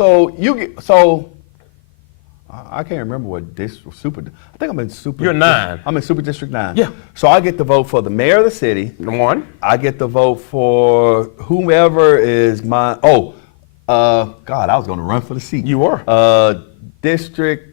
I can't remember what district super. I think I'm in super. You're 9. I'm in super district 9. Yeah. So I get to vote for the mayor of the city. 1. I get to vote for whomever is my. God, I was going to run for the seat. You were. District.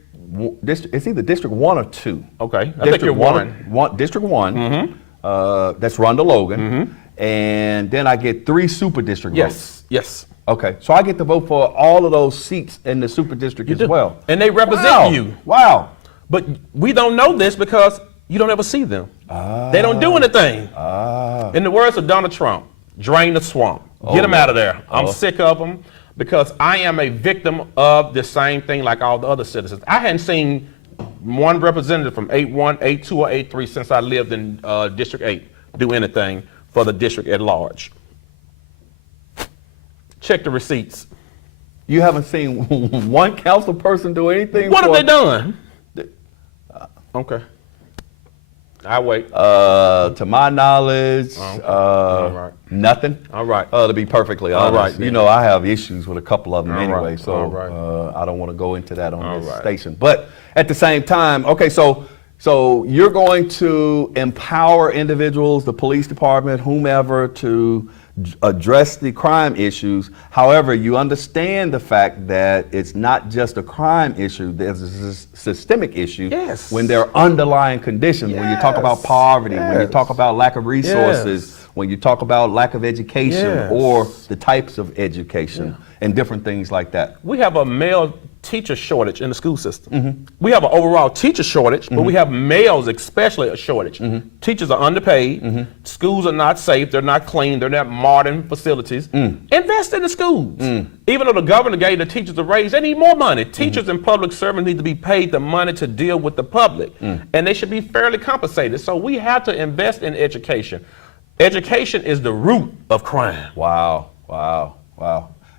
It's either District 1 or 2. Okay. I think you're 1. District 1. Mm-hmm. That's Rhonda Logan. Mm-hmm. And then I get 3 super district votes. Yes. Okay, so I get to vote for all of those seats in the super district as well. And they represent you. Wow. But we don't know this because you don't ever see them. They don't do anything. In the words of Donald Trump, drain the swamp. Get them out of there. I'm sick of them because I am a victim of the same thing like all the other citizens. I hadn't seen one representative from 8-1, 8-2, or 8-3 since I lived in District 8 do anything for the district at large. Check the receipts. You haven't seen one council person do anything? What have they done? Okay. I wait. To my knowledge, All right. nothing. All right. To be perfectly honest. All right, You know, I have issues with a couple of them All anyway, right. so All right. I don't want to go into that on All this right. station. But at the same time, okay, so you're going to empower individuals, the police department, whomever, to address the crime issues. However, you understand the fact that it's not just a crime issue, there's a systemic issue. Yes. When there are underlying conditions, when you talk about poverty, when you talk about lack of resources, when you talk about lack of education or the types of education and different things like that. We have a male teacher shortage in the school system. We have an overall teacher shortage, but we have males especially a shortage. Teachers are underpaid. Schools are not safe. They're not clean. They're not modern facilities. Invest in the schools. Even though the governor gave the teachers a raise, they need more money. Teachers and public servants need to be paid the money to deal with the public, and they should be fairly compensated. So we have to invest in education. Education is the root of crime. Wow.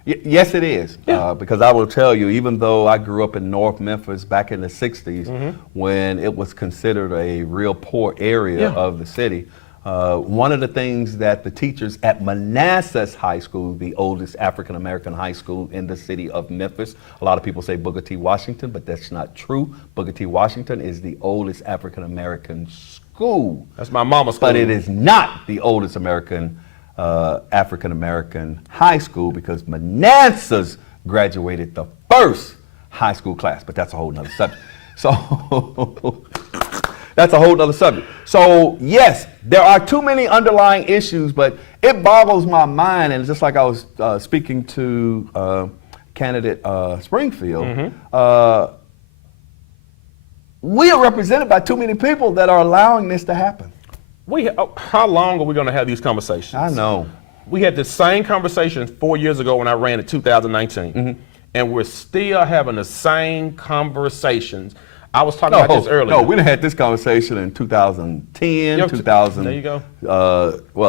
Yes, it is. Because I will tell you, even though I grew up in North Memphis back in the 60s, when it was considered a real poor area of the city, one of the things that the teachers at Manassas High School, the oldest African-American high school in the city of Memphis, a lot of people say Booker T. Washington, but that's not true. Booker T. Washington is the oldest African-American school. That's my mama's school. But it is not the oldest African-American high school because Manassas graduated the first high school class, but that's a whole nother subject. So that's a whole nother subject. So yes, there are too many underlying issues, but it boggles my mind, and just like I was speaking to candidate Springfield, we are represented by too many people that are allowing this to happen. How long are we going to have these conversations? I know. We had the same conversation 4 years ago when I ran in 2019, and we're still having the same conversations. I was talking about this earlier. No, we done had this conversation in 2010, 2000. There you go.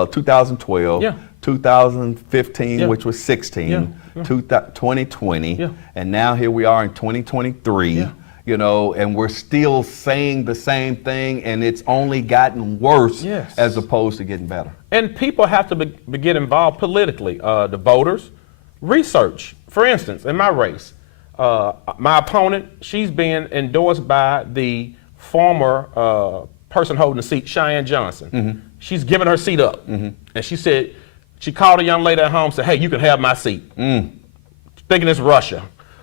2012, 2015, Yeah. which was 16, 2020, Yeah. and now here we are in 2023. Yeah. You know, and we're still saying the same thing, and it's only gotten worse as opposed to getting better. And people have to get involved politically. The voters, research. For instance, in my race, my opponent, she's being endorsed by the former person holding the seat, Cheyenne Johnson. She's giving her seat up. And she said, she called a young lady at home and said, hey, you can have my seat. Thinking it's Russia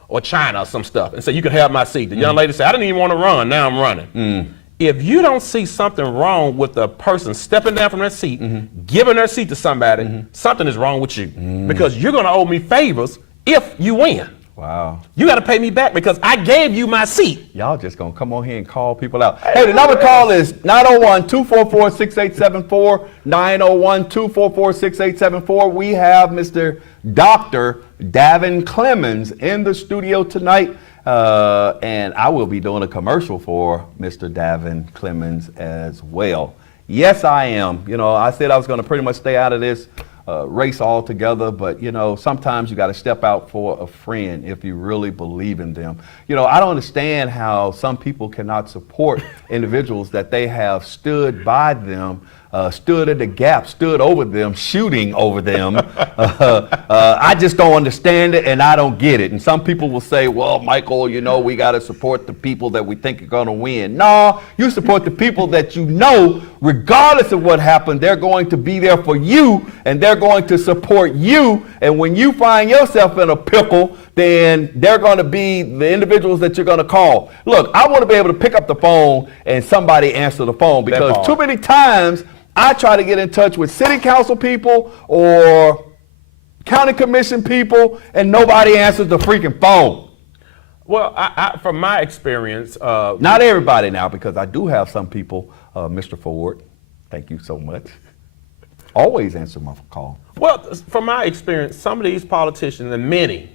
or China or some stuff, and said, you can have my seat. The young lady said, I didn't even want to run, now I'm running. If you don't see something wrong with the person stepping down from their seat, giving their seat to somebody, something is wrong with you. Because you're going to owe me favors if you win. Wow. You got to pay me back because I gave you my seat. Y'all just gonna come on here and call people out. Hey, the number to call is 901-244-6874, 901-244-6874. We have Mr. Dr. Davin Clemons in the studio tonight, and I will be doing a commercial for Mr. Davin Clemons as well. Yes, I am. You know, I said I was gonna pretty much stay out of this race altogether, but you know, sometimes you got to step out for a friend if you really believe in them. You know, I don't understand how some people cannot support individuals that they have stood by them, stood at the gap, stood over them, shooting over them. I just don't understand it, and I don't get it. And some people will say, well, Michael, you know, we got to support the people that we think are going to win. No, you support the people that you know, regardless of what happened, they're going to be there for you, and they're going to support you. And when you find yourself in a pickle, then they're going to be the individuals that you're going to call. Look, I want to be able to pick up the phone and somebody answer the phone, because too many times I try to get in touch with city council people or county commission people, and nobody answers the freaking phone. Well, from my experience, not everybody now, because I do have some people, Mr. Ford, thank you so much, always answer my call. Well, from my experience, some of these politicians, and many,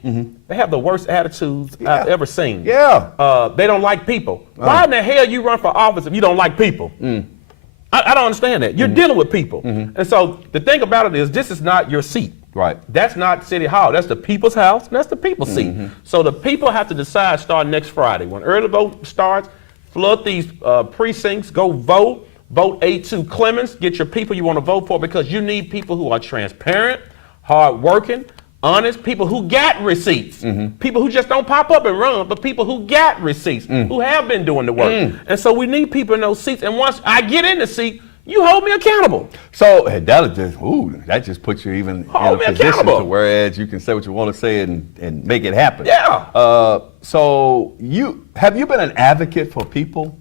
they have the worst attitudes I've ever seen. Yeah. They don't like people. Why in the hell you run for office if you don't like people? I don't understand that. You're dealing with people. And so the thing about it is, this is not your seat. Right. That's not City Hall. That's the people's house, and that's the people's seat. So the people have to decide starting next Friday. When early vote starts, flood these precincts, go vote. Vote A2 Clemons. Get your people you want to vote for, because you need people who are transparent, hardworking, honest, people who got receipts. People who just don't pop up and run, but people who got receipts, who have been doing the work. And so we need people in those seats. And once I get in the seat, you hold me accountable. So that just puts you even in a position to whereas you can say what you want to say and make it happen. Yeah. So have you been an advocate for people?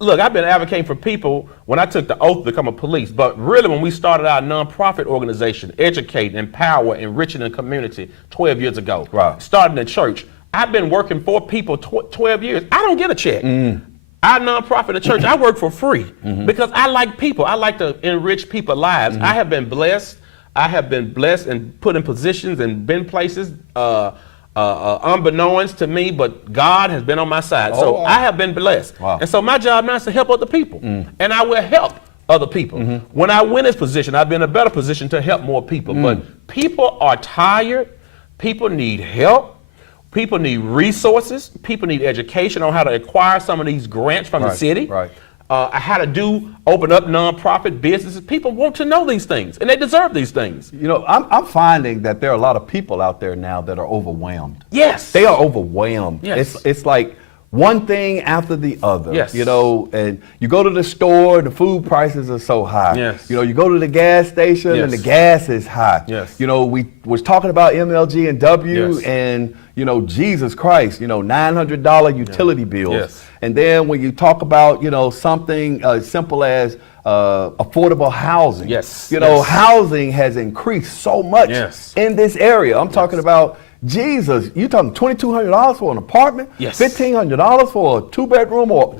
Look, I've been advocating for people when I took the oath to become a police, but really when we started our nonprofit organization, Educate, Empower, Enriching the Community 12 years ago, starting in church, I've been working for people 12 years. I don't get a check. Our nonprofit, the church, I work for free because I like people. I like to enrich people's lives. I have been blessed. I have been blessed and put in positions and been places unbeknownst to me, but God has been on my side. So I have been blessed. And so my job now is to help other people. And I will help other people. When I win this position, I'll be in a better position to help more people. But people are tired. People need help. People need resources. People need education on how to acquire some of these grants from the city. How to open up nonprofit businesses. People want to know these things, and they deserve these things. You know, I'm finding that there are a lot of people out there now that are overwhelmed. Yes. They are overwhelmed. Yes. It's like one thing after the other. Yes. You know, and you go to the store, the food prices are so high. Yes. You know, you go to the gas station and the gas is high. Yes. You know, we was talking about MLG and W and, you know, Jesus Christ, you know, $900 utility bills. Yes. And then when you talk about, you know, something as simple as affordable housing. Yes. You know, housing has increased so much in this area. I'm talking about, Jesus, you're talking $2,200 for an apartment? Yes. $1,500 for a 2-bedroom, or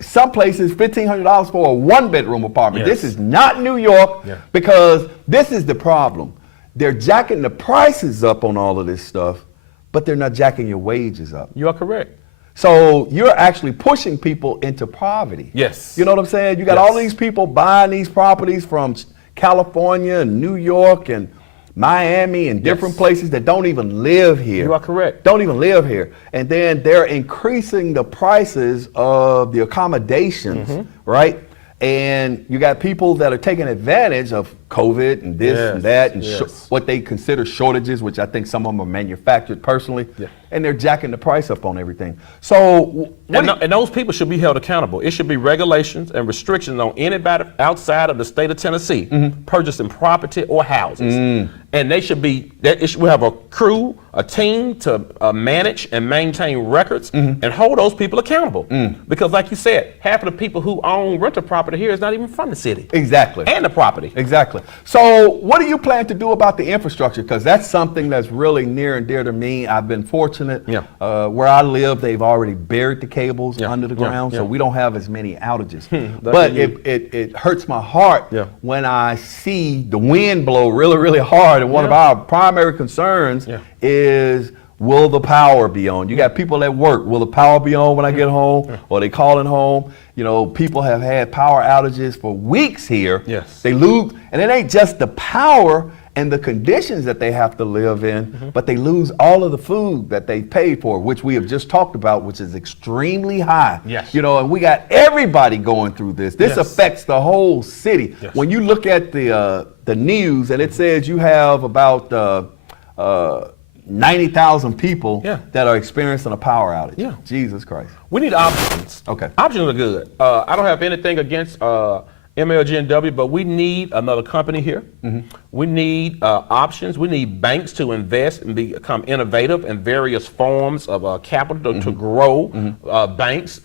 some places $1,500 for a 1-bedroom apartment. Yes. This is not New York, because this is the problem. They're jacking the prices up on all of this stuff, but they're not jacking your wages up. You are correct. So you're actually pushing people into poverty. Yes. You know what I'm saying? You got all these people buying these properties from California and New York and Miami and different places that don't even live here. You are correct. Don't even live here. And then they're increasing the prices of the accommodations, right? And you got people that are taking advantage of COVID and this and that and what they consider shortages, which I think some of them are manufactured personally, and they're jacking the price up on everything. So, and those people should be held accountable. It should be regulations and restrictions on anybody outside of the state of Tennessee purchasing property or houses. And they should be, we have a crew, a team to manage and maintain records and hold those people accountable. Because like you said, half of the people who own rental property here is not even from the city. Exactly. And the property. Exactly. So what do you plan to do about the infrastructure? Because that's something that's really near and dear to me. I've been fortunate. Where I live, they've already buried the cables under the ground, so we don't have as many outages. But it hurts my heart when I see the wind blow really, really hard. And one of our primary concerns is, will the power be on? You got people at work. Will the power be on when I get home? Or they calling home? You know, people have had power outages for weeks here. They lose, and it ain't just the power and the conditions that they have to live in, but they lose all of the food that they paid for, which we have just talked about, which is extremely high. You know, and we got everybody going through this. This affects the whole city. When you look at the news, and it says you have about 90,000 people that are experiencing a power outage. Jesus Christ. We need options. Okay. Options are good. I don't have anything against MLGNW, but we need another company here. We need options. We need banks to invest and become innovative in various forms of capital to grow banks,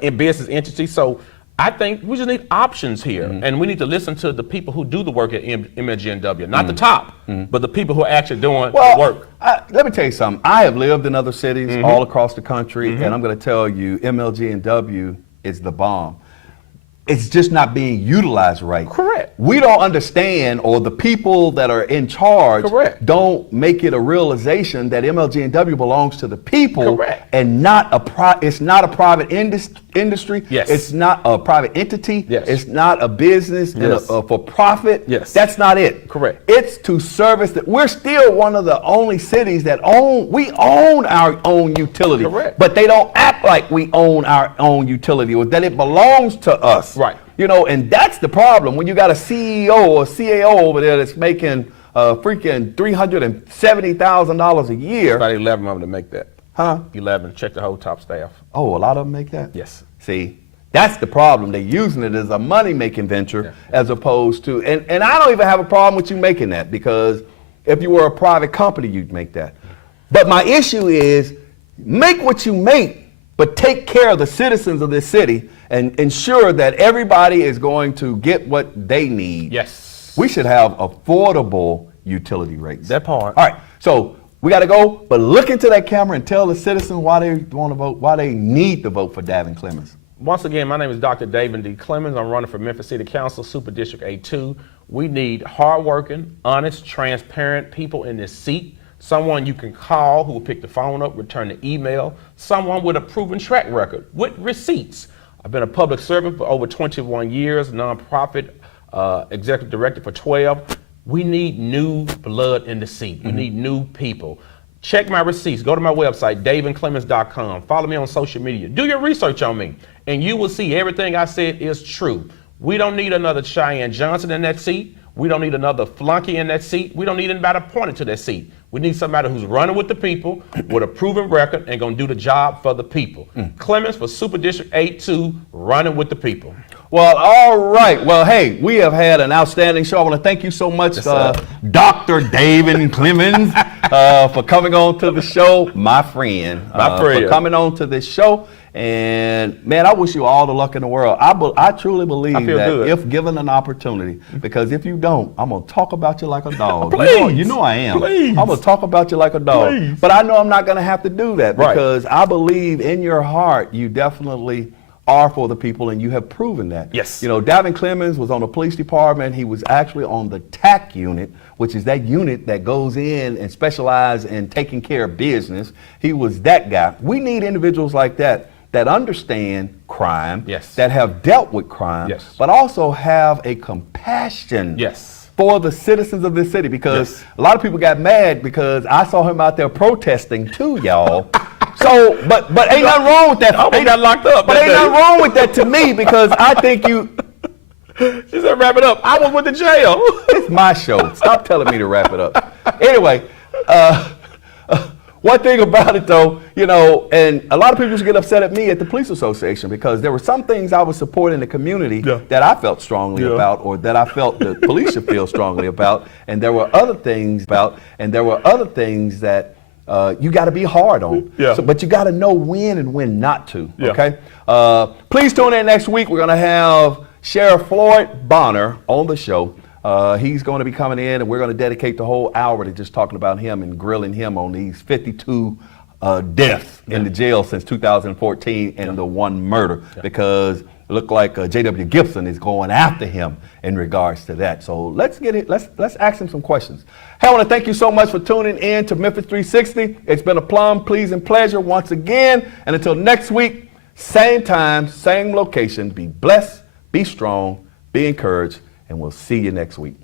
in business entities. So I think we just need options here, and we need to listen to the people who do the work at MLGNW, not the top, but the people who are actually doing the work. Let me tell you something. I have lived in other cities all across the country, and I'm going to tell you, MLGNW is the bomb. It's just not being utilized right. Correct. We don't understand, or the people that are in charge don't make it a realization that MLGNW belongs to the people and not it's not a private industry. It's not a private entity. It's not a business for profit. That's not it. It's to service that. We're still one of the only cities that we own our own utility. But they don't act like we own our own utility or that it belongs to us. You know, and that's the problem when you got a CEO or CAO over there that's making freaking $370,000 a year. About 11 of them to make that. 11. Check the whole top staff. Oh, a lot of them make that? Yes. See, that's the problem. They're using it as a money-making venture as opposed to, and I don't even have a problem with you making that, because if you were a private company, you'd make that. But my issue is, make what you make, but take care of the citizens of this city and ensure that everybody is going to get what they need. Yes. We should have affordable utility rates. That part. All right, so we got to go, but look into that camera and tell the citizens why they want to vote, why they need to vote for Davin Clemons. Once again, my name is Dr. Davin D. Clemons. I'm running for Memphis City Council, Super District A2. We need hardworking, honest, transparent people in this seat. Someone you can call who will pick the phone up, return the email. Someone with a proven track record, with receipts. I've been a public servant for over 21 years, nonprofit executive director for 12. We need new blood in the seat. We need new people. Check my receipts. Go to my website, davinclemons.com. Follow me on social media. Do your research on me, and you will see everything I said is true. We don't need another Cheyenne Johnson in that seat. We don't need another flunky in that seat. We don't need anybody appointed to that seat. We need somebody who's running with the people, with a proven record, and going to do the job for the people. Clemons for Super District 8-2, running with the people. Well, all right. Well, hey, we have had an outstanding show. I want to thank you so much, Dr. Davin Clemons, for coming on to the show, my friend. For coming on to this show. And man, I wish you all the luck in the world. I truly believe that if given an opportunity, because if you don't, I'm going to talk about you like a dog. You know I am. I'm going to talk about you like a dog. But I know I'm not going to have to do that because I believe in your heart you definitely are for the people, and you have proven that. Yes. You know, Davin Clemons was on the police department. He was actually on the TAC unit, which is that unit that goes in and specializes in taking care of business. He was that guy. We need individuals like that understand crime, that have dealt with crime, but also have a compassion for the citizens of this city, because a lot of people got mad because I saw him out there protesting too, y'all. So, but ain't nothing wrong with that. He got locked up. But ain't nothing wrong with that to me, because I think you. She said, wrap it up. I was with the jail. It's my show. Stop telling me to wrap it up. Anyway, one thing about it though, you know, and a lot of people used to get upset at me at the police association because there were some things I was supporting in the community that I felt strongly about, or that I felt the police should feel strongly about, and there were other things that you got to be hard on. So, but you got to know when and when not to. Okay. Please tune in next week. We're going to have Sheriff Floyd Bonner on the show. He's going to be coming in, and we're going to dedicate the whole hour to just talking about him and grilling him on these 52 deaths in the jail since 2014 and the one murder, because it looked like J.W. Gibson is going after him in regards to that. So let's get it. Let's ask him some questions. Hey, I want to thank you so much for tuning in to Memphis 360. It's been a plum, pleasing pleasure once again. And until next week, same time, same location. Be blessed, be strong, be encouraged, and we'll see you next week.